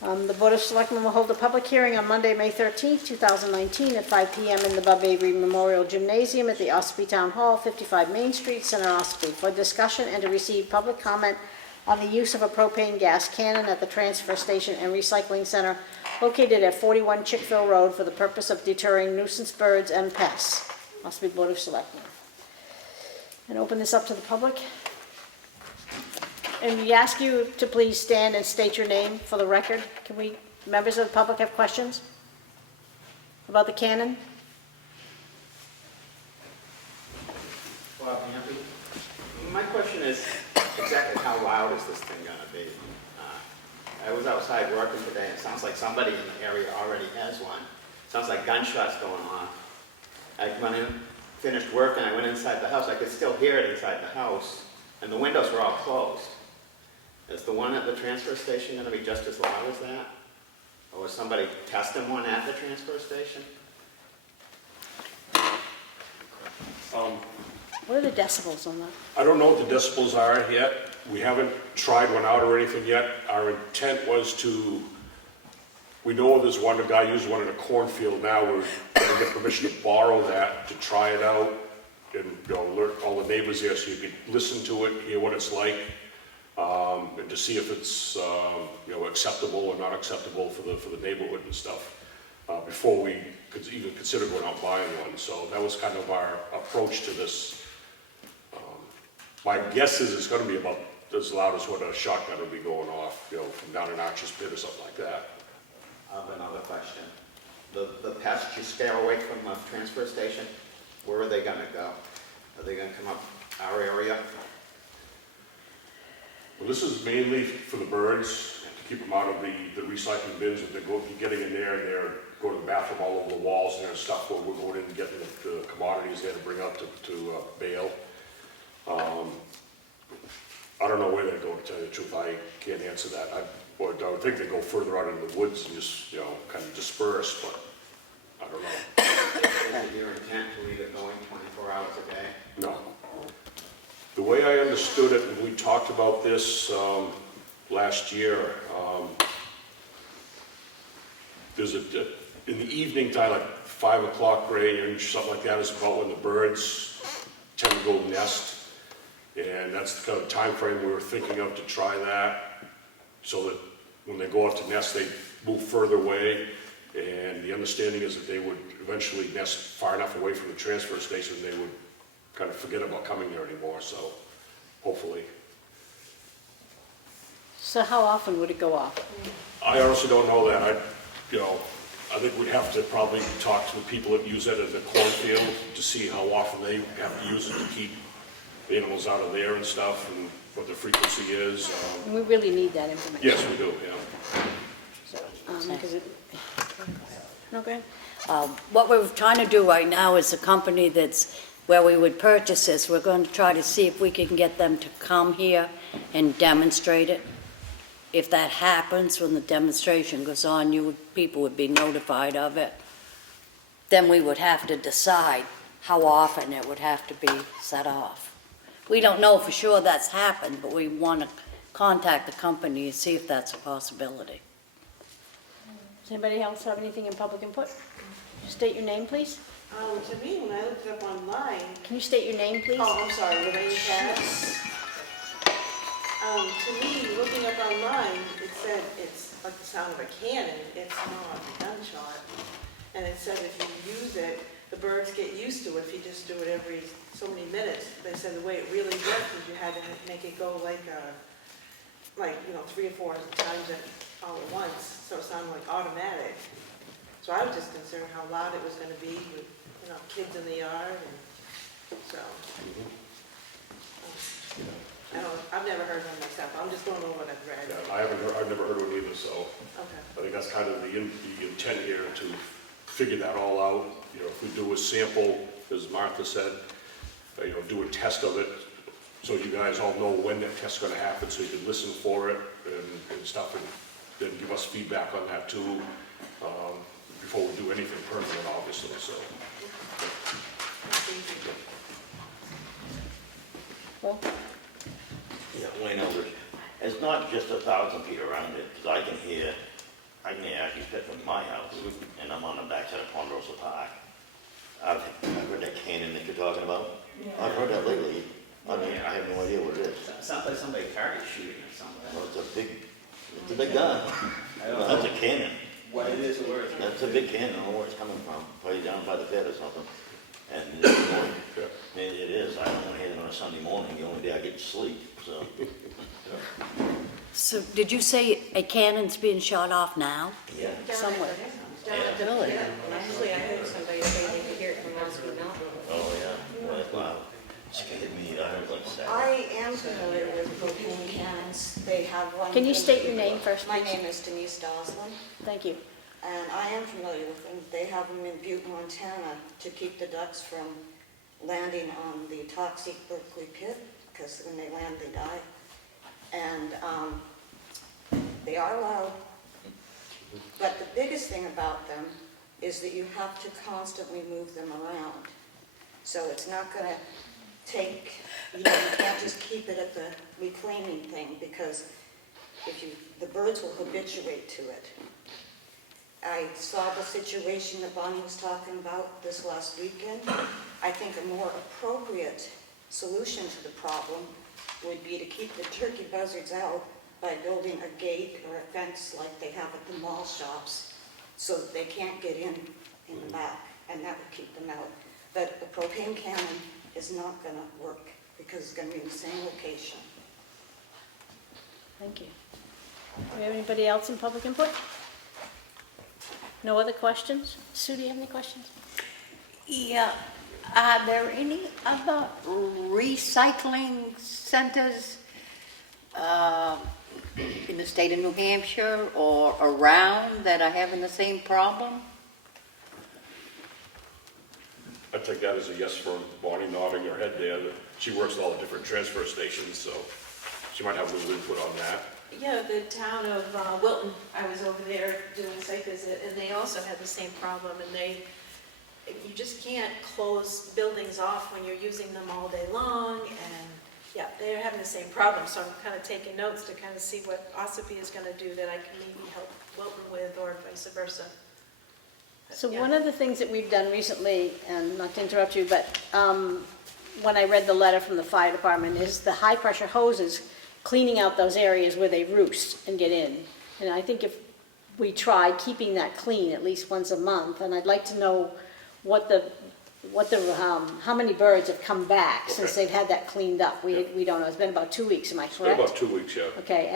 The Board of Selectmen will hold a public hearing on Monday, May 13th, 2019 at 5 p.m. in the Bub Avery Memorial Gymnasium at the Ossipee Town Hall, 55 Main Street, Center, Ossipee, for discussion and to receive public comment on the use of a propane gas cannon at the transfer station and recycling center located at 41 Chickville Road for the purpose of deterring nuisance birds and pests. Ossipee Board of Selectmen. And open this up to the public. And we ask you to please stand and state your name for the record. Can we, members of the public, have questions about the cannon? Well, Andy, my question is exactly how loud is this thing gonna be? I was outside working today, and it sounds like somebody in the area already has one. Sounds like gunshots going off. I went in, finished work, and I went inside the house. I could still hear it inside the house, and the windows were all closed. Is the one at the transfer station gonna be just as loud as that? Or was somebody testing one at the transfer station? What are the decibels on that? I don't know what the decibels are yet. We haven't tried one out or anything yet. Our intent was to, we know there's one, a guy used one in a cornfield now. We're going to get permission to borrow that, to try it out, and alert all the neighbors there so you could listen to it, hear what it's like, and to see if it's acceptable or not acceptable for the neighborhood and stuff, before we could even consider going out buying one. So that was kind of our approach to this. My guess is it's going to be about as loud as what a shotgun would be going off, from down an archer's pit or something like that. I have another question. The pests you scare away from the transfer station, where are they gonna go? Are they gonna come up our area? Well, this is mainly for the birds, to keep them out of the recycling bins. If they're getting in there and they're going to the bathroom all over the walls and there's stuff where we're going in and getting the commodities there to bring up to bale. I don't know where they go, to tell you the truth. I can't answer that. I would think they go further out into the woods and just, kind of disperse, but I don't know. Is it your intent to leave it going 24 hours a day? No. The way I understood it, and we talked about this last year, there's in the evening time, like 5 o'clock range, something like that, is about when the birds tend to go nest. And that's the kind of time frame we were thinking of to try that, so that when they go out to nest, they move further away. And the understanding is that they would eventually nest far enough away from the transfer station, they would kind of forget about coming there anymore, so hopefully. So how often would it go off? I honestly don't know that. I think we'd have to probably talk to the people that use it in the cornfield to see how often they have to use it to keep animals out of there and stuff, and what the frequency is. And we really need that information. Yes, we do, yeah. Because it, no, go ahead. What we're trying to do right now is a company that's where we would purchase this. We're going to try to see if we can get them to come here and demonstrate it. If that happens, when the demonstration goes on, people would be notified of it. Then we would have to decide how often it would have to be set off. We don't know for sure that's happened, but we want to contact the company and see if that's a possibility. Does anybody else have anything in public input? State your name, please. To me, when I looked it up online, Can you state your name, please? oh, I'm sorry, Lorraine Katz. To me, looking up online, it said it's like the sound of a cannon, it's not a gunshot. And it said if you use it, the birds get used to it if you just do it every so many minutes. They said the way it really worked is you had to make it go like 3 or 4 times all at once, so it sounded like automatic. So I was just concerned how loud it was going to be with, kids in the yard, and so. I don't, I've never heard one myself. I'm just going over what I've read. Yeah, I've never heard of it either, so Okay. I think that's kind of the intent here, to figure that all out. If we do a sample, as Martha said, do a test of it, so you guys all know when that test's gonna happen, so you can listen for it and stuff, and then give us feedback on that too, before we do anything permanent, obviously, so. Well, Yeah, Wayne Eldridge. It's not just 1,000 feet around it, because I can hear actually spit from my house, and I'm on the backside of Ponderosa Park. I've heard that cannon that you're talking about. I've heard that lately. I have no idea what it is. Sounds like somebody target shooting or something. Well, it's a big gun. I don't know That's a cannon. what it is or where it's. That's a big cannon. I don't know where it's coming from. Probably down by the Fed or something. And maybe it is. I don't want to hear it on a Sunday morning, the only day I get to sleep, so. So did you say a cannon's being shot off now? Yeah. somewhere. Really? Actually, I heard somebody say they could hear it from Ossipee Mountain. Oh, yeah. Wow. Scared me. I heard like that. I am familiar with propane cannons. They have one. Can you state your name first, My please? name is Denise Doslin, Thank you. and I am familiar with them. They have them in Butte, Montana, to keep the ducks from landing on the toxic Berkeley pit, because when they land, they die. And they are loud. But the biggest thing about them is that you have to constantly move them around. So it's not going to take, you can't just keep it at the reclaiming thing, because the birds will habituate to it. I saw the situation that Bonnie was talking about this last weekend. I think a more appropriate solution to the problem would be to keep the turkey buzzards out by building a gate or a fence like they have at the mall shops, so that they can't get in the back, and that would keep them out. But the propane cannon is not going to work, because it's going to be in the same location. Thank you. Do we have anybody else in public input? No other questions? Sue, do you have any questions? Yeah, are there any other recycling centers in the state of New Hampshire or around that are having the same problem? I take that as a yes from Bonnie nodding her head there. That she works at all the different transfer stations, so she might have a little input on that. Yeah, the town of Wilton, I was over there doing a site visit, and they also had the same problem, and you just can't close buildings off when you're using them all day long, and Yeah, they're having the same problem, so I'm kind of taking notes to kind of see what Ossipee is going to do that I can maybe help Wilton with, or vice versa. So Yeah. one of the things that we've done recently, and not to interrupt you, but when I read the letter from the fire department, is the high-pressure hoses cleaning out those areas where they roost and get in. And I think if we try keeping that clean at least once a month, and I'd like to know how many birds have come back since they've had that cleaned up. We don't know. It's been about 2 weeks, am I It's been correct? about 2 weeks, yeah. Okay,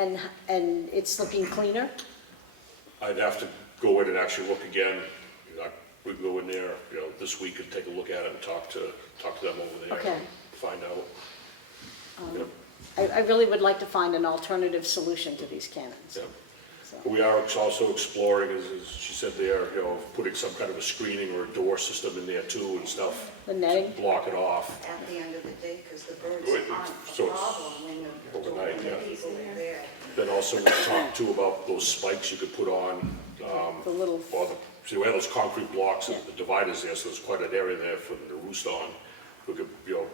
and it's looking cleaner? I'd have to go in and actually look again. You know, we'd go in there, you know, this week and take a look at it and talk to them over there. Okay. And find out. Yep. I really would like to find an alternative solution to these cannons. Yeah. So, We are also exploring, as she said there, you know, putting some kind of a screening or a door system in there too and stuff. The netting? To block it off. At the end of the day, because the birds Wait, aren't so a it's problem when you're overnight, doing yeah. people are there. Then also we talked too about those spikes you could put on, The little, see, we have those concrete blocks and Yeah. the dividers there, so there's quite an area there for them to roost on. We could, you know,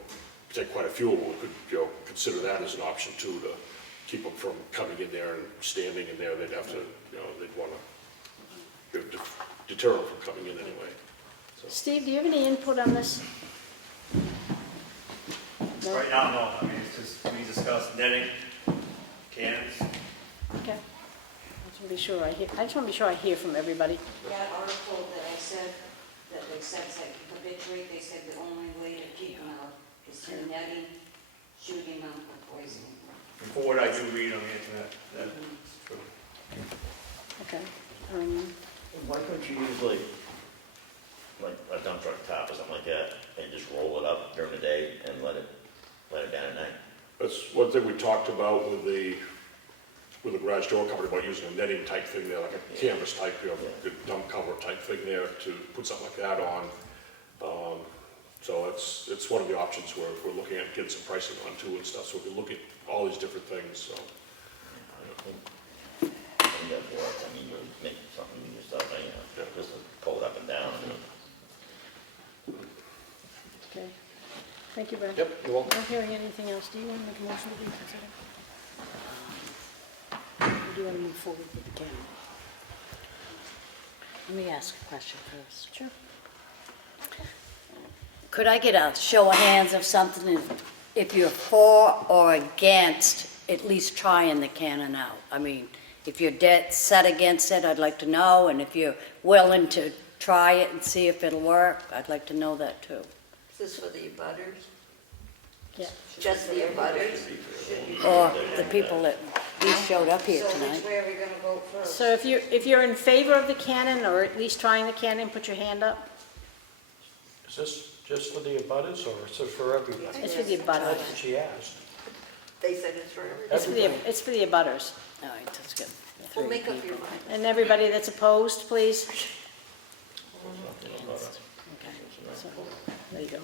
take quite a few of them, we could, you know, consider that as an option too, to keep them from coming in there and standing in there. They'd have to, you know, they'd want to deter them from coming in anyway. So, Steve, do you have any input on this? No? Right now, no, I mean, it's just, we discussed netting, cannons. Okay. I just want to be sure I hear from everybody. That article that I said, that they said, like, habituate, they said the only way to keep them out is through netting, shooting them, or poisoning them. For what I do read on the internet, that's true. Okay. Why couldn't you use like a dump truck top or something like that, and just roll it up during the day and let it down at night? that's one thing we talked about with the garage door company, about using a netting type thing there, like a canvas type, you know, good dump cover type thing there to put something like that on. So it's one of the options we're looking at, getting some pricing on too and stuff, so we can look at all these different things, so. I think that works. I mean, you make something yourself, you know, just to pull it up and down. Okay. Thank you, Brad. Yep, you're welcome. Not hearing anything else. Do you want to make a motion to reconsider? Or do you want to move forward with the cannon? Let me ask a question first. Sure. Could I get a show of hands of something if you're for or against at least trying the cannon out? I mean, if you're dead set against it, I'd like to know, and if you're willing to try it and see if it'll work, I'd like to know that too. Is this for the abutters? Yeah. Just the abutters? Or the people that at least showed up here So tonight. which way are we gonna vote first? So if you're in favor of the cannon, or at least trying the cannon, put your hand up. Is this just for the abutters or is it for everybody? It's for the That's abutters. what she asked. They said it's for everybody. It's for the abutters. All right, that's good. Well, Three make up your people. mind. And everybody that's opposed, please. Against. Okay. So, there you go.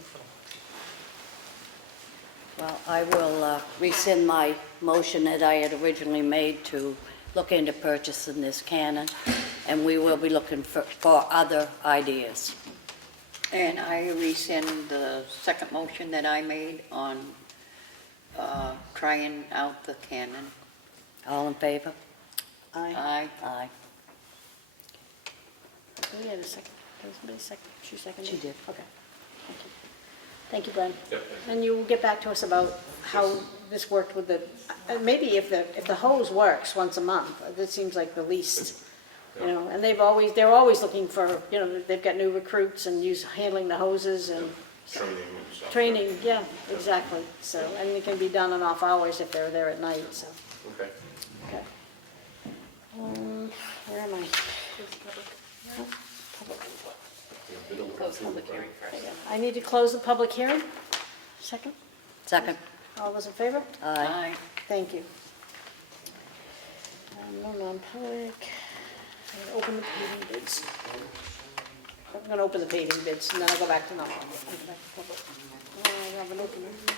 Well, I will rescind my motion that I had originally made to look into purchasing this cannon, and we will be looking for other ideas. And I rescind the second motion that I made on trying out the cannon. All in favor? Aye. Aye. Aye. We had a second. Did somebody second? She seconded? She did. Okay. Thank you. Thank you, Brad. Yep. And you will get back to us about how this worked with the, maybe if the hose works once a month, that seems like the least, you know, and they're always looking for, you know, they've got new recruits and handling the hoses and Training and stuff. training, yeah, exactly. So, and it can be done on off hours if they're there at night, so, Okay. okay. Where am I? Close public hearing first. I need to close the public hearing. Second? Second? All those in favor? Aye. Thank you. No non-public. I'm gonna open the paving bids. I'm gonna open the paving bids, and then I'll go back to non-public. I'll go back to public. I haven't opened it.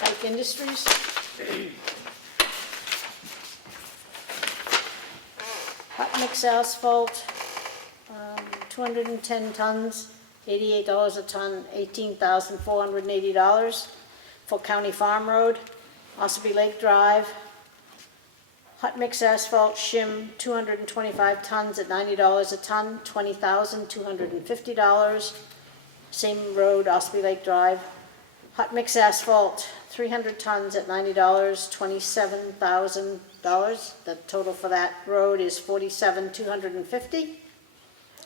Pike Industries. mix asphalt, 210 tons, $88 a ton, $18,480 for County Farm Road, Ossipee Lake Drive. Hot mix asphalt, shim, 225 tons at $90 a ton, $20,250. Same road, Ossipee Lake Drive. Hot mix asphalt, 300 tons at $90, $27,000. The total for that road is $47,250.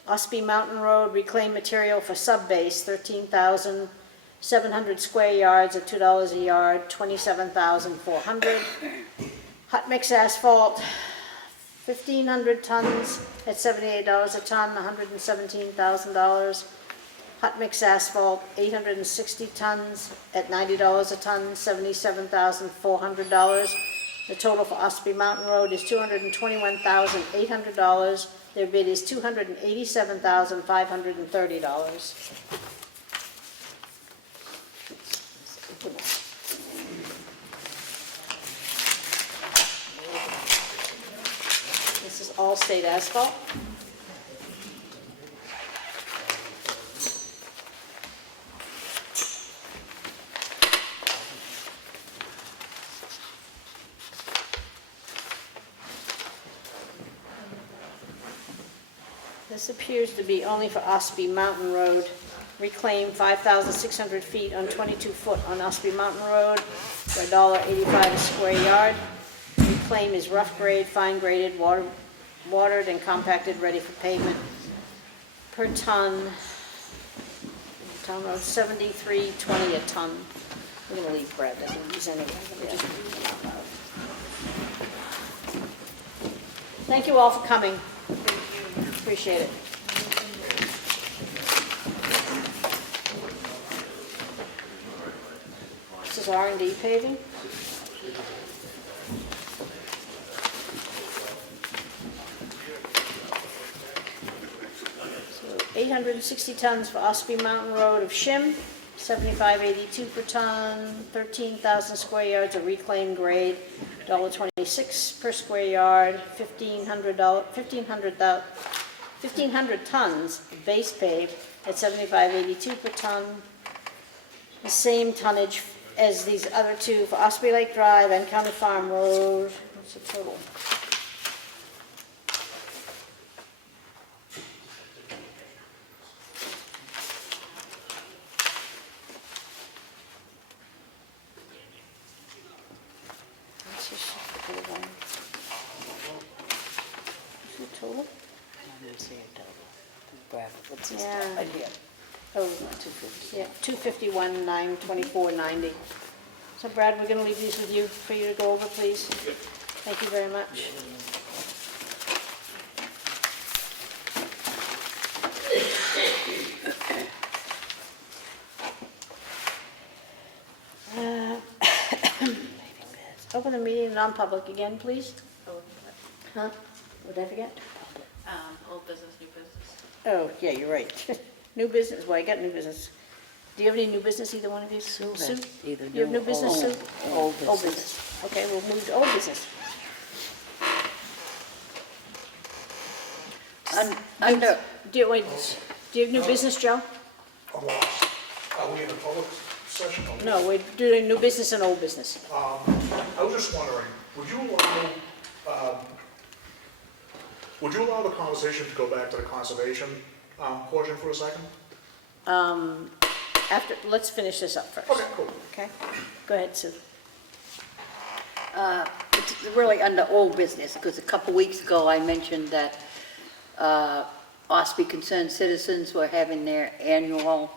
Ossipee Mountain Road, reclaimed material for subbase, 13,700 square yards at $2 a yard, $27,400. Hot mix asphalt, 1,500 tons at $78 a ton, $117,000. Hot mix asphalt, 860 tons at $90 a ton, $77,400. The total for Ossipee Mountain Road is $221,800. Their bid is $287,530. This is all state asphalt. This appears to be only for Ossipee Mountain Road. Reclaim 5,600 feet on 22 foot on Ossipee Mountain Road for $1.85 a square yard. Reclaim is rough grade, fine graded, watered and compacted, ready for pavement. Per ton, town road, $73.20 a ton. We're gonna leave Brad, that we'll use anyway. Let me just read them out loud. Thank you all for coming. Appreciate it. This is R&D paving. So 860 tons for Ossipee Mountain Road of shim, $75.82 per ton, 13,000 square yards of reclaimed grade, $1.26 per square yard, 1,500 tons of base pave at $75.82 per ton. The same tonnage as these other two for Ossipee Lake Drive and County Farm Road. What's the total? Let's just check the total one. What's the total? I didn't see a total. Brad, what's this Yeah. right here? Oh, 250. Yeah, 251, 924, 90. So Brad, we're going to leave these with you for you to go over, please. Thank you very much. Open the meeting non-public again, please. Huh? What did I forget? Old business, new business. Oh, yeah, you're right. New business, well, I got new business. Do you have any new business, either one of you? Sue? Either You have new new or business, Sue? old Old business. business. Okay, we'll move to old business. Under, Do you have new business, Joe? I'm lost. Are we in a public session? No, we're doing new business and old business. I was just wondering, would you allow the conversation to go back to the conservation portion for a second? Let's finish this up first. Okay, cool. Okay? Go ahead, Sue. It's really under old business, because a couple weeks ago I mentioned that Ossipee Concerned Citizens were having their annual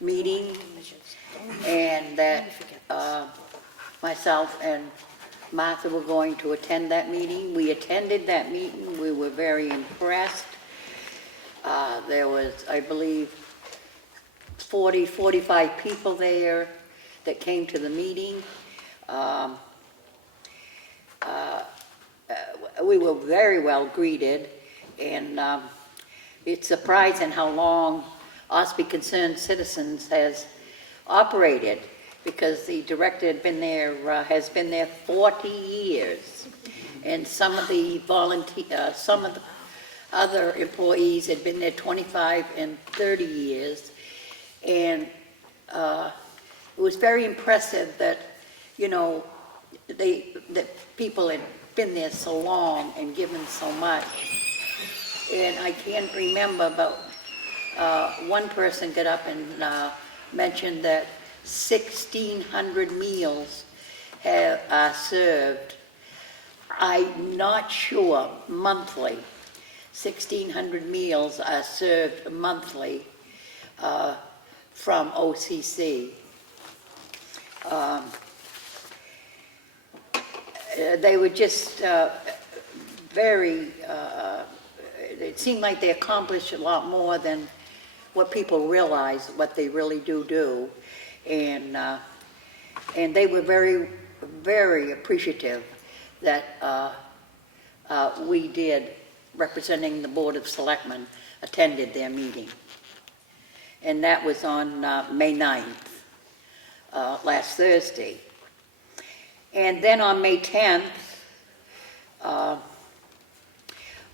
meeting, and that myself and Martha were going to attend that meeting. We attended that meeting. We were very impressed. There was, I believe, 40, 45 people there that came to the meeting. We were very well greeted, and it's surprising how long Ossipee Concerned Citizens has operated, because the director had been there, has been there 40 years, and some of the other employees had been there 25 and 30 years. And it was very impressive that, you know, that people had been there so long and given so much. And I can't remember, but one person got up and mentioned that 1,600 meals are served. I'm not sure, monthly. 1,600 meals are served monthly from OCC. They were just very, it seemed like they accomplished a lot more than what people realize, what they really do. And they were very, very appreciative that we did, representing the Board of Selectmen, attended their meeting. And that was on May 9th, last Thursday. And then on May 10th,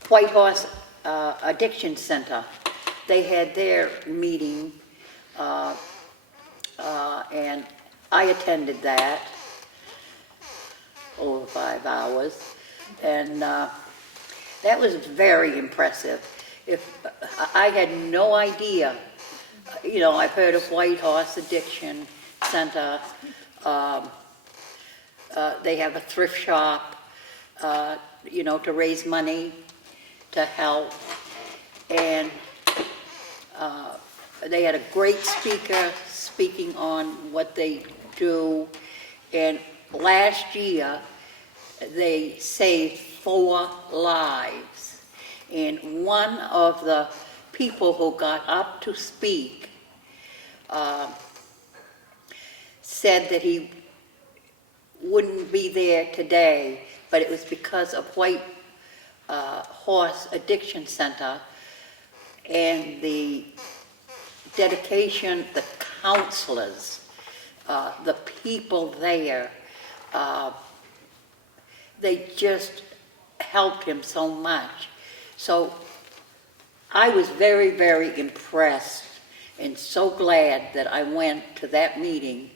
White Horse Addiction Center, they had their meeting, and I attended that over 5 hours, and that was very impressive. I had no idea, you know, I've heard of White Horse Addiction Center. They have a thrift shop, you know, to raise money to help. And they had a great speaker speaking on what they do. And last year, they saved 4 lives. And one of the people who got up to speak said that he wouldn't be there today, but it was because of White Horse Addiction Center and the dedication, the counselors, the people there, they just helped him so much. So I was very, very impressed and so glad that I went to that meeting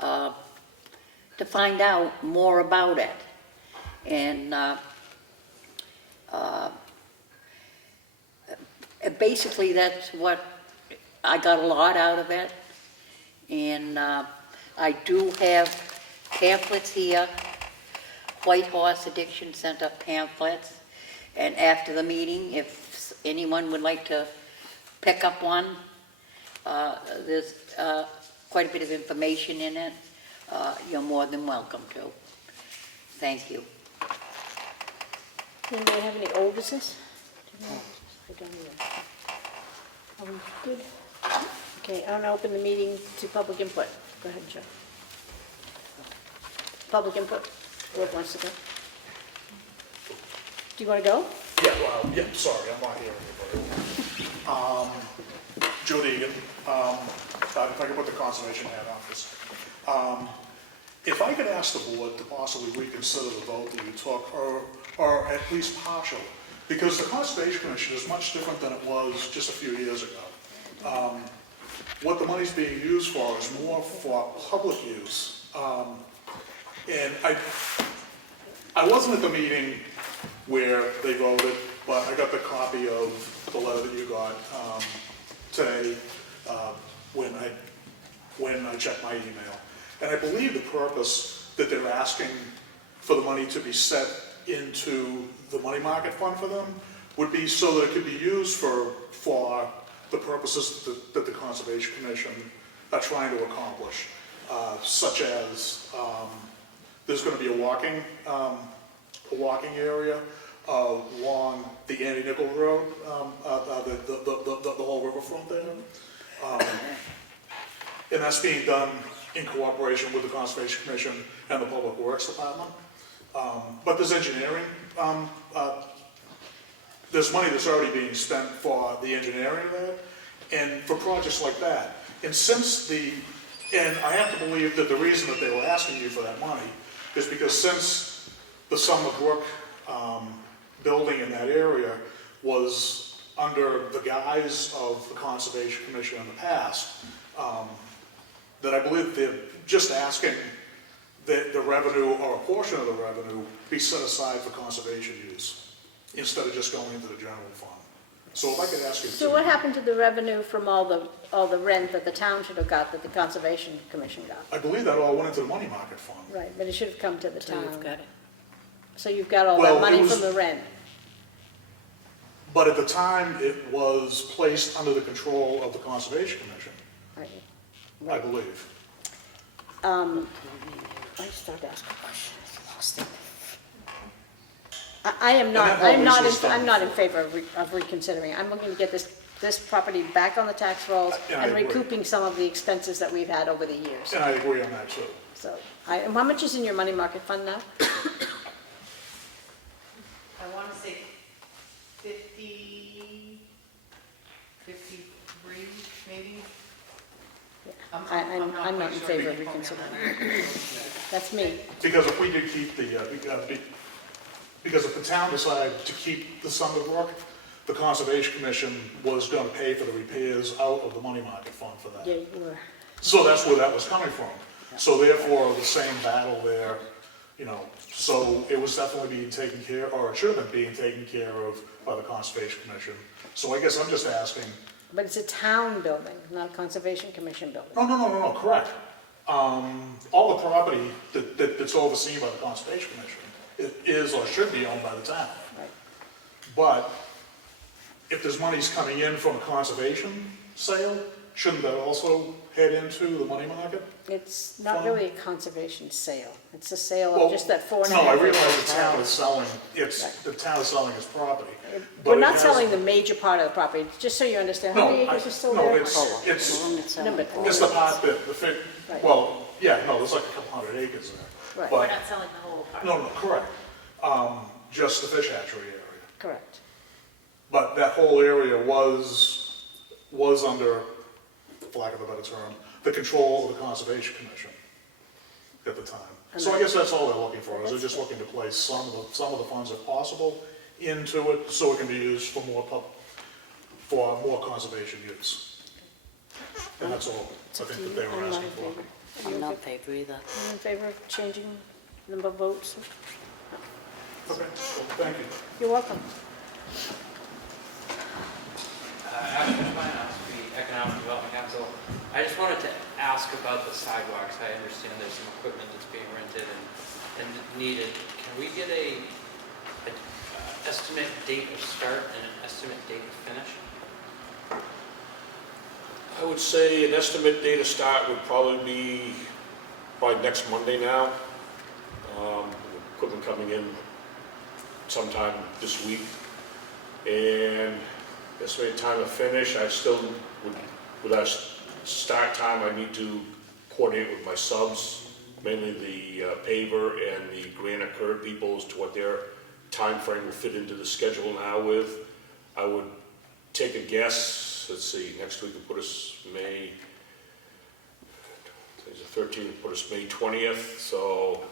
to find out more about it. And basically that's what I got a lot out of it. And I do have pamphlets here, White Horse Addiction Center pamphlets. And after the meeting, if anyone would like to pick up one, there's quite a bit of information in it. You're more than welcome to. Thank you. Anybody have any old business? I don't either. Are we good? Okay, I'm gonna open the meeting to public input. Go ahead, Joe. Public input, whoever wants to go. Do you wanna go? Yeah, well, yeah, sorry, I'm not hearing anybody. Joe Deegan, if I could put the conservation hat on this. If I could ask the board to possibly reconsider the vote that you took, or at least partial, because the Conservation Commission is much different than it was just a few years ago. What the money's being used for is more for public use. And I wasn't at the meeting where they voted, but I got the copy of the letter that you got today when I checked my email. And I believe the purpose that they're asking for the money to be set into the money market fund for them would be so that it could be used for the purposes that the Conservation Commission are trying to accomplish, such as there's going to be a walking area along the Andy Nickel Road, the whole riverfront there. And that's being done in cooperation with the Conservation Commission and the Public Works Department. But there's engineering. There's money that's already being spent for the engineering there and for projects like that. And I have to believe that the reason that they were asking you for that money is because since the Summer Brook building in that area was under the guise of the Conservation Commission in the past, that I believe they're just asking that the revenue or a portion of the revenue be set aside for conservation use, instead of just going into the general fund. So if I could ask you to... So what happened to the revenue from all the rent that the town should have got, that the Conservation Commission got? I believe that all went into the money market fund. Right, but it should have come to the So town. you've got it. So you've got all Well, that money it was- from the rent. But at the time, it was placed under the control of the Conservation Commission, Right. I believe. I started asking questions. I am And not, that I'm always not, was done I'm not in before. favor of reconsidering. I'm looking to get this property back on the tax rolls And I and agree. recouping some of the expenses that we've had over the years. And I agree on that too. So, and how much is in your money market fund now? I want to say 50, 53, maybe? I'm not in quite favor sure. of reconsidering. That's me. Because if we did keep the, because if the town decided to keep the Sunderbrook, the Conservation Commission was gonna pay for the repairs out of the money market fund for that. Yeah, you were. So that's where that was coming from. So therefore, the same battle there, you know, so it was definitely being taken care, or it should have been being taken care of by the Conservation Commission. So I guess I'm just asking, But it's a town building, not a Conservation Commission building. no, correct. All the property that's overseen by the Conservation Commission is or should be owned by the town. Right. But if there's monies coming in from a conservation sale, shouldn't that also head into the money market? It's not Fund? really a conservation sale. It's a sale Well, of just that 4.5. No, I realize the town is selling, the town is selling its property. but We're it not has- selling the major part of the property, just so you understand. How many No, acres are still no, there? it's, No, but- it's the part that, the fit, Right. well, yeah, no, there's like a couple hundred acres there. Right. We're But, not selling the whole park. no, correct. Just the fish hatchery area. Correct. But that whole area was under, for lack of a better term, the control of the Conservation Commission at the time. So I guess that's all they're looking for, is they're just looking to place some of the funds if possible into it, so it can be used for more conservation use. And that's all I think that they were asking for. I'm not in favor either. Are you in favor of changing the number of votes? Okay, well, thank you. You're welcome. Ashton Klein, Ossipee Economic Development Council. I just wanted to ask about the sidewalks. I understand there's some equipment that's being rented and needed. Can we get a estimate date of start and an estimate date of finish? I would say an estimate date of start would probably be next Monday now. Equipment coming in sometime this week. And estimated time of finish, I still would, with our start time, I need to coordinate with my subs, mainly the paver and the granite curb people as to what their time frame will fit into the schedule now with. I would take a guess, let's see, next week will put us May, today's the 13th, put us May 20th, so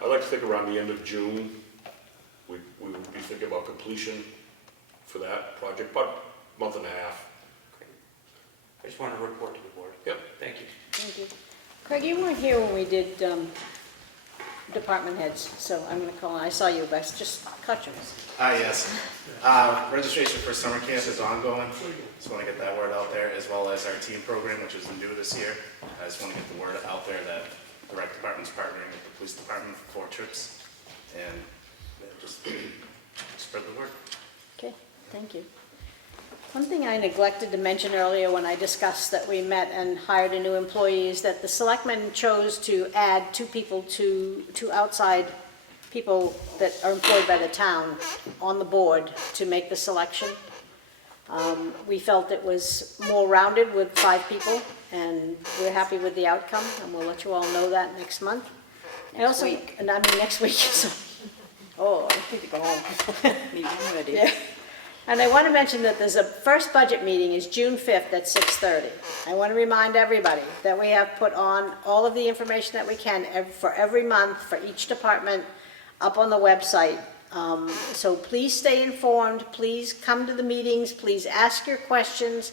I'd like to think around the end of June, we would be thinking about completion for that project, about a month and a half. I just want to report to the board. Yep. Thank you. Thank you. Craig, you weren't here when we did department heads, so I'm going to call on. I saw you, but I just caught you. Yes. Registration for summer camp is ongoing. Just want to get that word out there, as well as our team program, which is new this year. I just want to get the word out there that the rec department's partnering with the police department for 4 trips, and just spread the word. Okay, thank you. One thing I neglected to mention earlier when I discussed that we met and hired a new employee is that the selectmen chose to add 2 people to 2 outside people that are employed by the town on the board to make the selection. We felt it was more rounded with 5 people, and we're happy with the outcome, and we'll let you all know that next month. Next week. And I mean next week, so, oh, I need to go home. I'm ready. Yeah. And I want to mention that there's a first budget meeting is June 5th at 6:30. I want to remind everybody that we have put on all of the information that we can for every month for each department up on the website So please stay informed, please come to the meetings, please ask your questions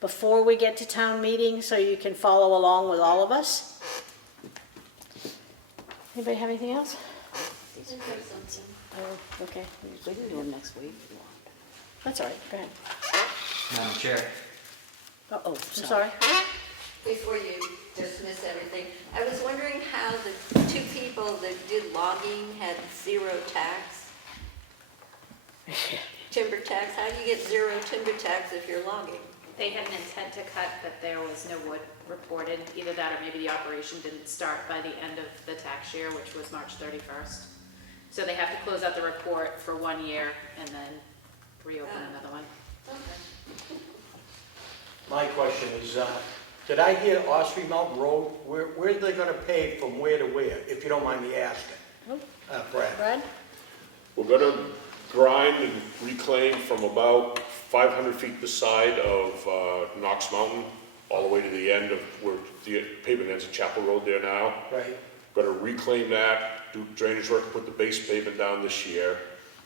before we get to town meeting so you can follow along with all of us. Anybody have anything else? Oh, okay. We can do them next week if you want. That's all right, go ahead. Madam Chair, Oh, I'm sorry. Before you dismiss everything, I was wondering how the two people that did logging had zero tax. Timber tax, how do you get zero timber tax if you're logging? They had an intent to cut, but there was no wood reported, either that or maybe the operation didn't start by the end of the tax year, which was March 31st. So they have to close out the report for 1 year and then reopen another one. Okay. My question is, did I hear Ossipee Mountain Road, where are they gonna pave from where to where, if you don't mind me asking? Brad? Brad? We're gonna grind and reclaim from about 500 feet this side of Knox Mountain, all the way to the end of where the pavement ends at Chapel Road there now. Right. Gonna reclaim that, do drainage work, put the base pavement down this year.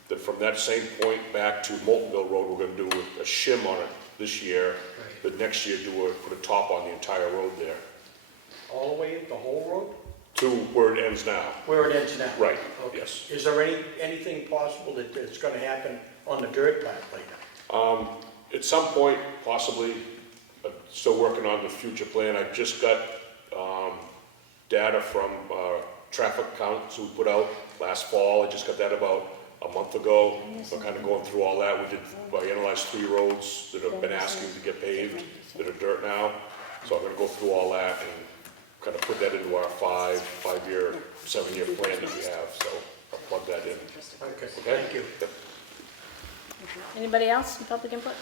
Then from that same point back to Moltenville Road, we're gonna do a shim on it this year. Right. But next year, put a top on the entire road there, All the way, the whole road? to where it ends now. Where it ends now? Right, Okay. yes. Is there anything possible that's gonna happen on the dirt path later? At some point, possibly, still working on the future plan. I just got data from traffic counts we put out last fall. I just got that about a month ago. So kind of going through all that. I analyzed 3 roads that have been asking to get paved that are dirt now. So I'm gonna go through all that and kind of put that into our 5-year, 7-year plan that we have. So I'll plug that in. Okay, Okay? thank you. Yep. Anybody else in public input?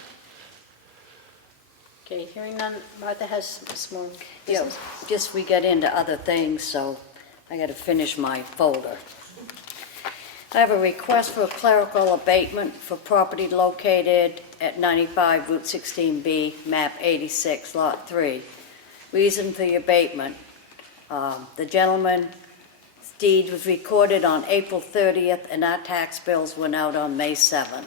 Okay, hearing none, Martha has some more Yeah, business. just we get into other things, so I gotta finish my folder. I have a request for a clerical abatement for property located at 95 Route 16B, map 86, lot 3. Reason for the abatement, the gentleman's deed was recorded on April 30th and our tax bills went out on May 7th.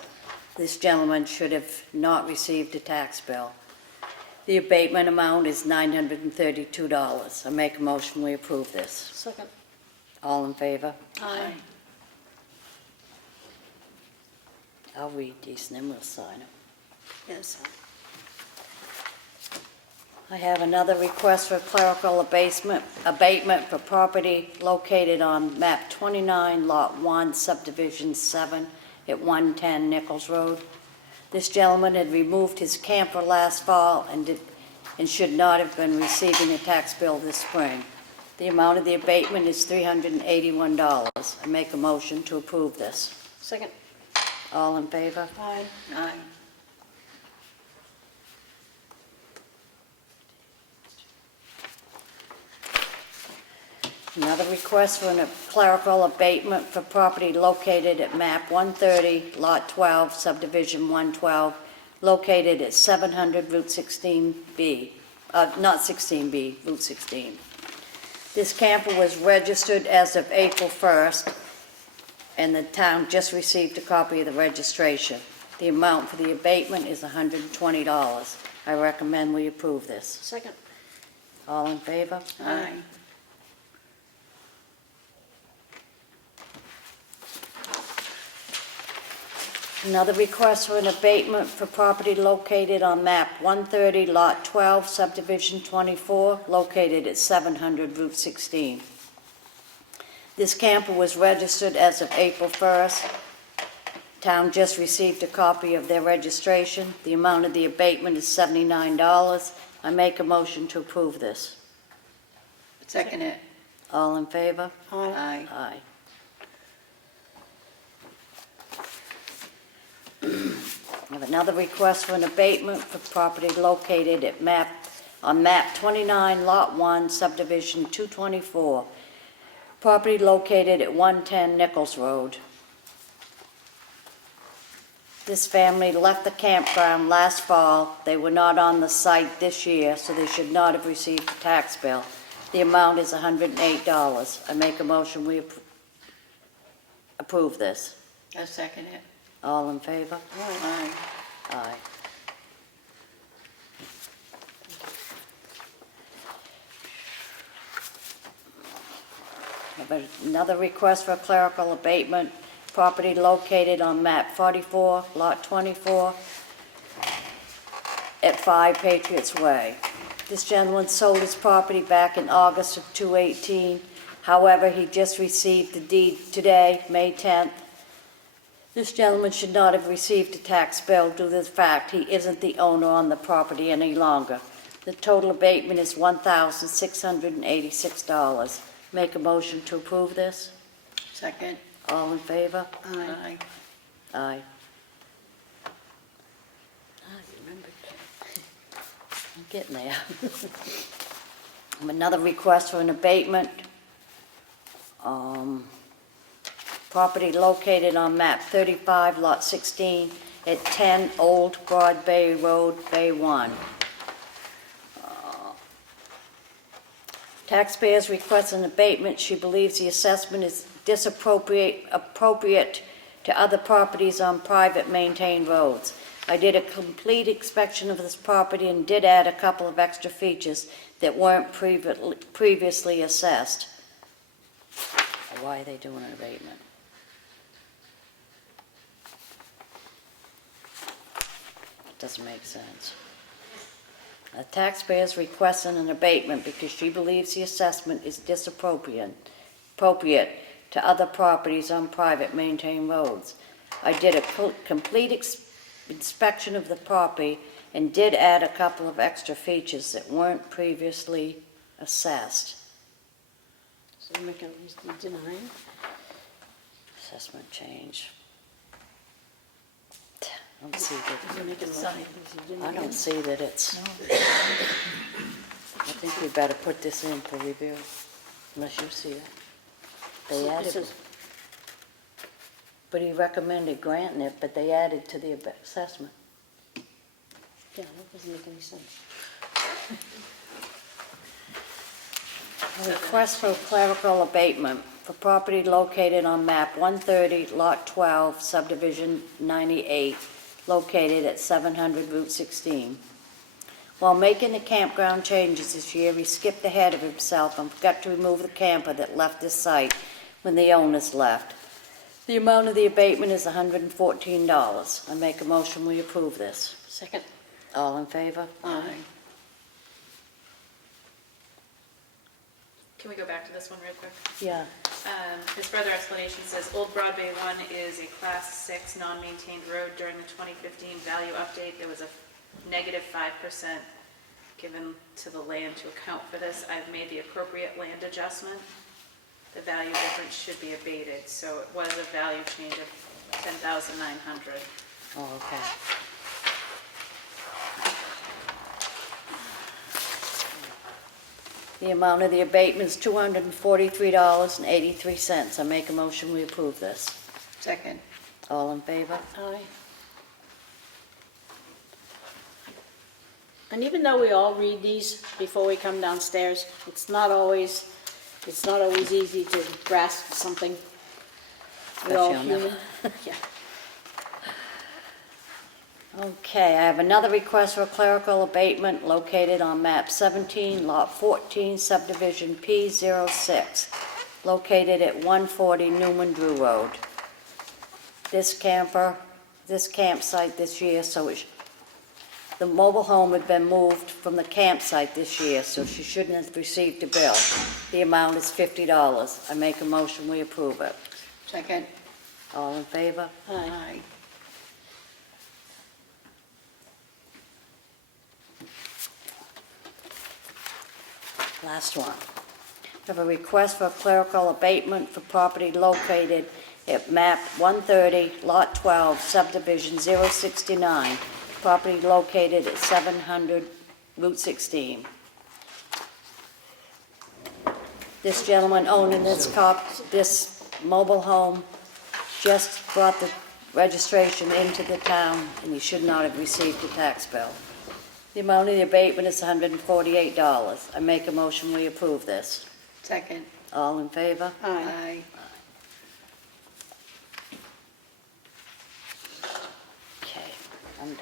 This gentleman should have not received a tax bill. The abatement amount is $932. I make a motion we approve this. Second. All in favor? Aye. I'll read these and then we'll sign them. Yes. I have another request for clerical abatement for property located on map 29, lot 1, subdivision 7 at 110 Nichols Road. This gentleman had removed his camper last fall and should not have been receiving a tax bill this spring. The amount of the abatement is $381. I make a motion to approve this. Second. All in favor? Aye. Aye. Another request for a clerical abatement for property located at map 130, lot 12, subdivision 112, located at 700 Route 16B, not 16B, Route 16. This camper was registered as of April 1st, and the town just received a copy of the registration. The amount for the abatement is $120. I recommend we approve this. Second. All in favor? Aye. Another request for an abatement for property located on map 130, lot 12, subdivision 24, located at 700 Route 16. This camper was registered as of April 1st. Town just received a copy of their registration. The amount of the abatement is $79. I make a motion to approve this. Second it. All in favor? Aye. Aye. I have another request for an abatement for property located at on map 29, lot 1, subdivision 224. Property located at 110 Nichols Road. This family left the campground last fall. They were not on the site this year, so they should not have received a tax bill. The amount is $108. I make a motion we approve this. I second it. All in favor? Aye. Aye. I have another request for a clerical abatement, property located on map 44, lot 24, at 5 Patriots Way. This gentleman sold his property back in August of 2018. However, he just received the deed today, May 10th. This gentleman should not have received a tax bill due to the fact he isn't the owner on the property any longer. The total abatement is $1,686. Make a motion to approve this. Second. All in favor? Aye. Aye. I'm getting there. Another request for an abatement. Property located on map 35, lot 16, at 10 Old Broad Bay Road, Bay 1. Taxpayers request an abatement. She believes the assessment is appropriate to other properties on private maintained roads. I did a complete inspection of this property and did add a couple of extra features that weren't previously assessed. Why are they doing an abatement? It doesn't make sense. A taxpayer is requesting an abatement because she believes the assessment is appropriate to other properties on private maintained roads. I did a complete inspection of the property and did add a couple of extra features that weren't previously assessed. So make a deny. Assessment change. I don't see that. I don't see that it's. I think we better put this in for review, unless you see it. They added, but he recommended granting it, but they added to the assessment. Yeah, that doesn't make any sense. A request for clerical abatement for property located on map 130, lot 12, subdivision 98, located at 700 Route 16. While making the campground changes this year, he skipped ahead of himself and forgot to remove the camper that left this site when the owners left. The amount of the abatement is $114. I make a motion we approve this. Second. All in favor? Aye. Can we go back to this one real quick? Yeah. His further explanation says, Old Broadway 1 is a Class 6 non-maintained road. During the 2015 value update, there was a negative 5% given to the land to account for this. I've made the appropriate land adjustment. The value difference should be abated, so it was a value change of $10,900. Oh, okay. The amount of the abatement is $243.83. I make a motion we approve this. Second. All in favor? Aye. And even though we all read these before we come downstairs, it's not always easy to grasp something. We're all Especially on human. Yeah. Okay, I have another request for a clerical abatement located on map 17, lot 14, subdivision P06, located at 140 Newman Drew Road. This campsite this year, the mobile home had been moved from the campsite this year, so she shouldn't have received a bill. The amount is $50. I make a motion we approve it. Second. All in favor? Aye. Last one. I have a request for a clerical abatement for property located at map 130, lot 12, subdivision 069, property located at 700 Route 16. This gentleman owning this mobile home just brought the registration into the town, and he should not have received a tax bill. The amount of the abatement is $148. I make a motion we approve this. Second. All in favor? Aye.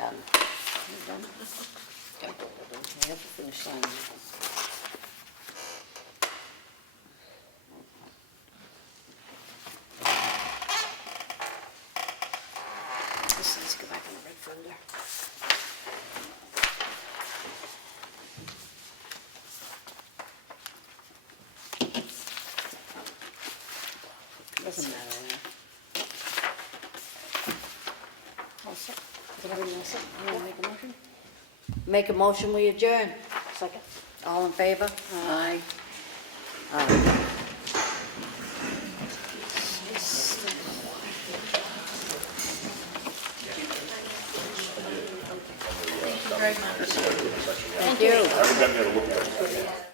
Done. You done? Okay. We have to finish signing. This needs to go back in the red folder. Doesn't matter now. All set? Is everybody all set? You wanna make a motion? Make a motion, we adjourn. Second. All in favor? Aye. Aye. Thank you. I haven't been there to look at it.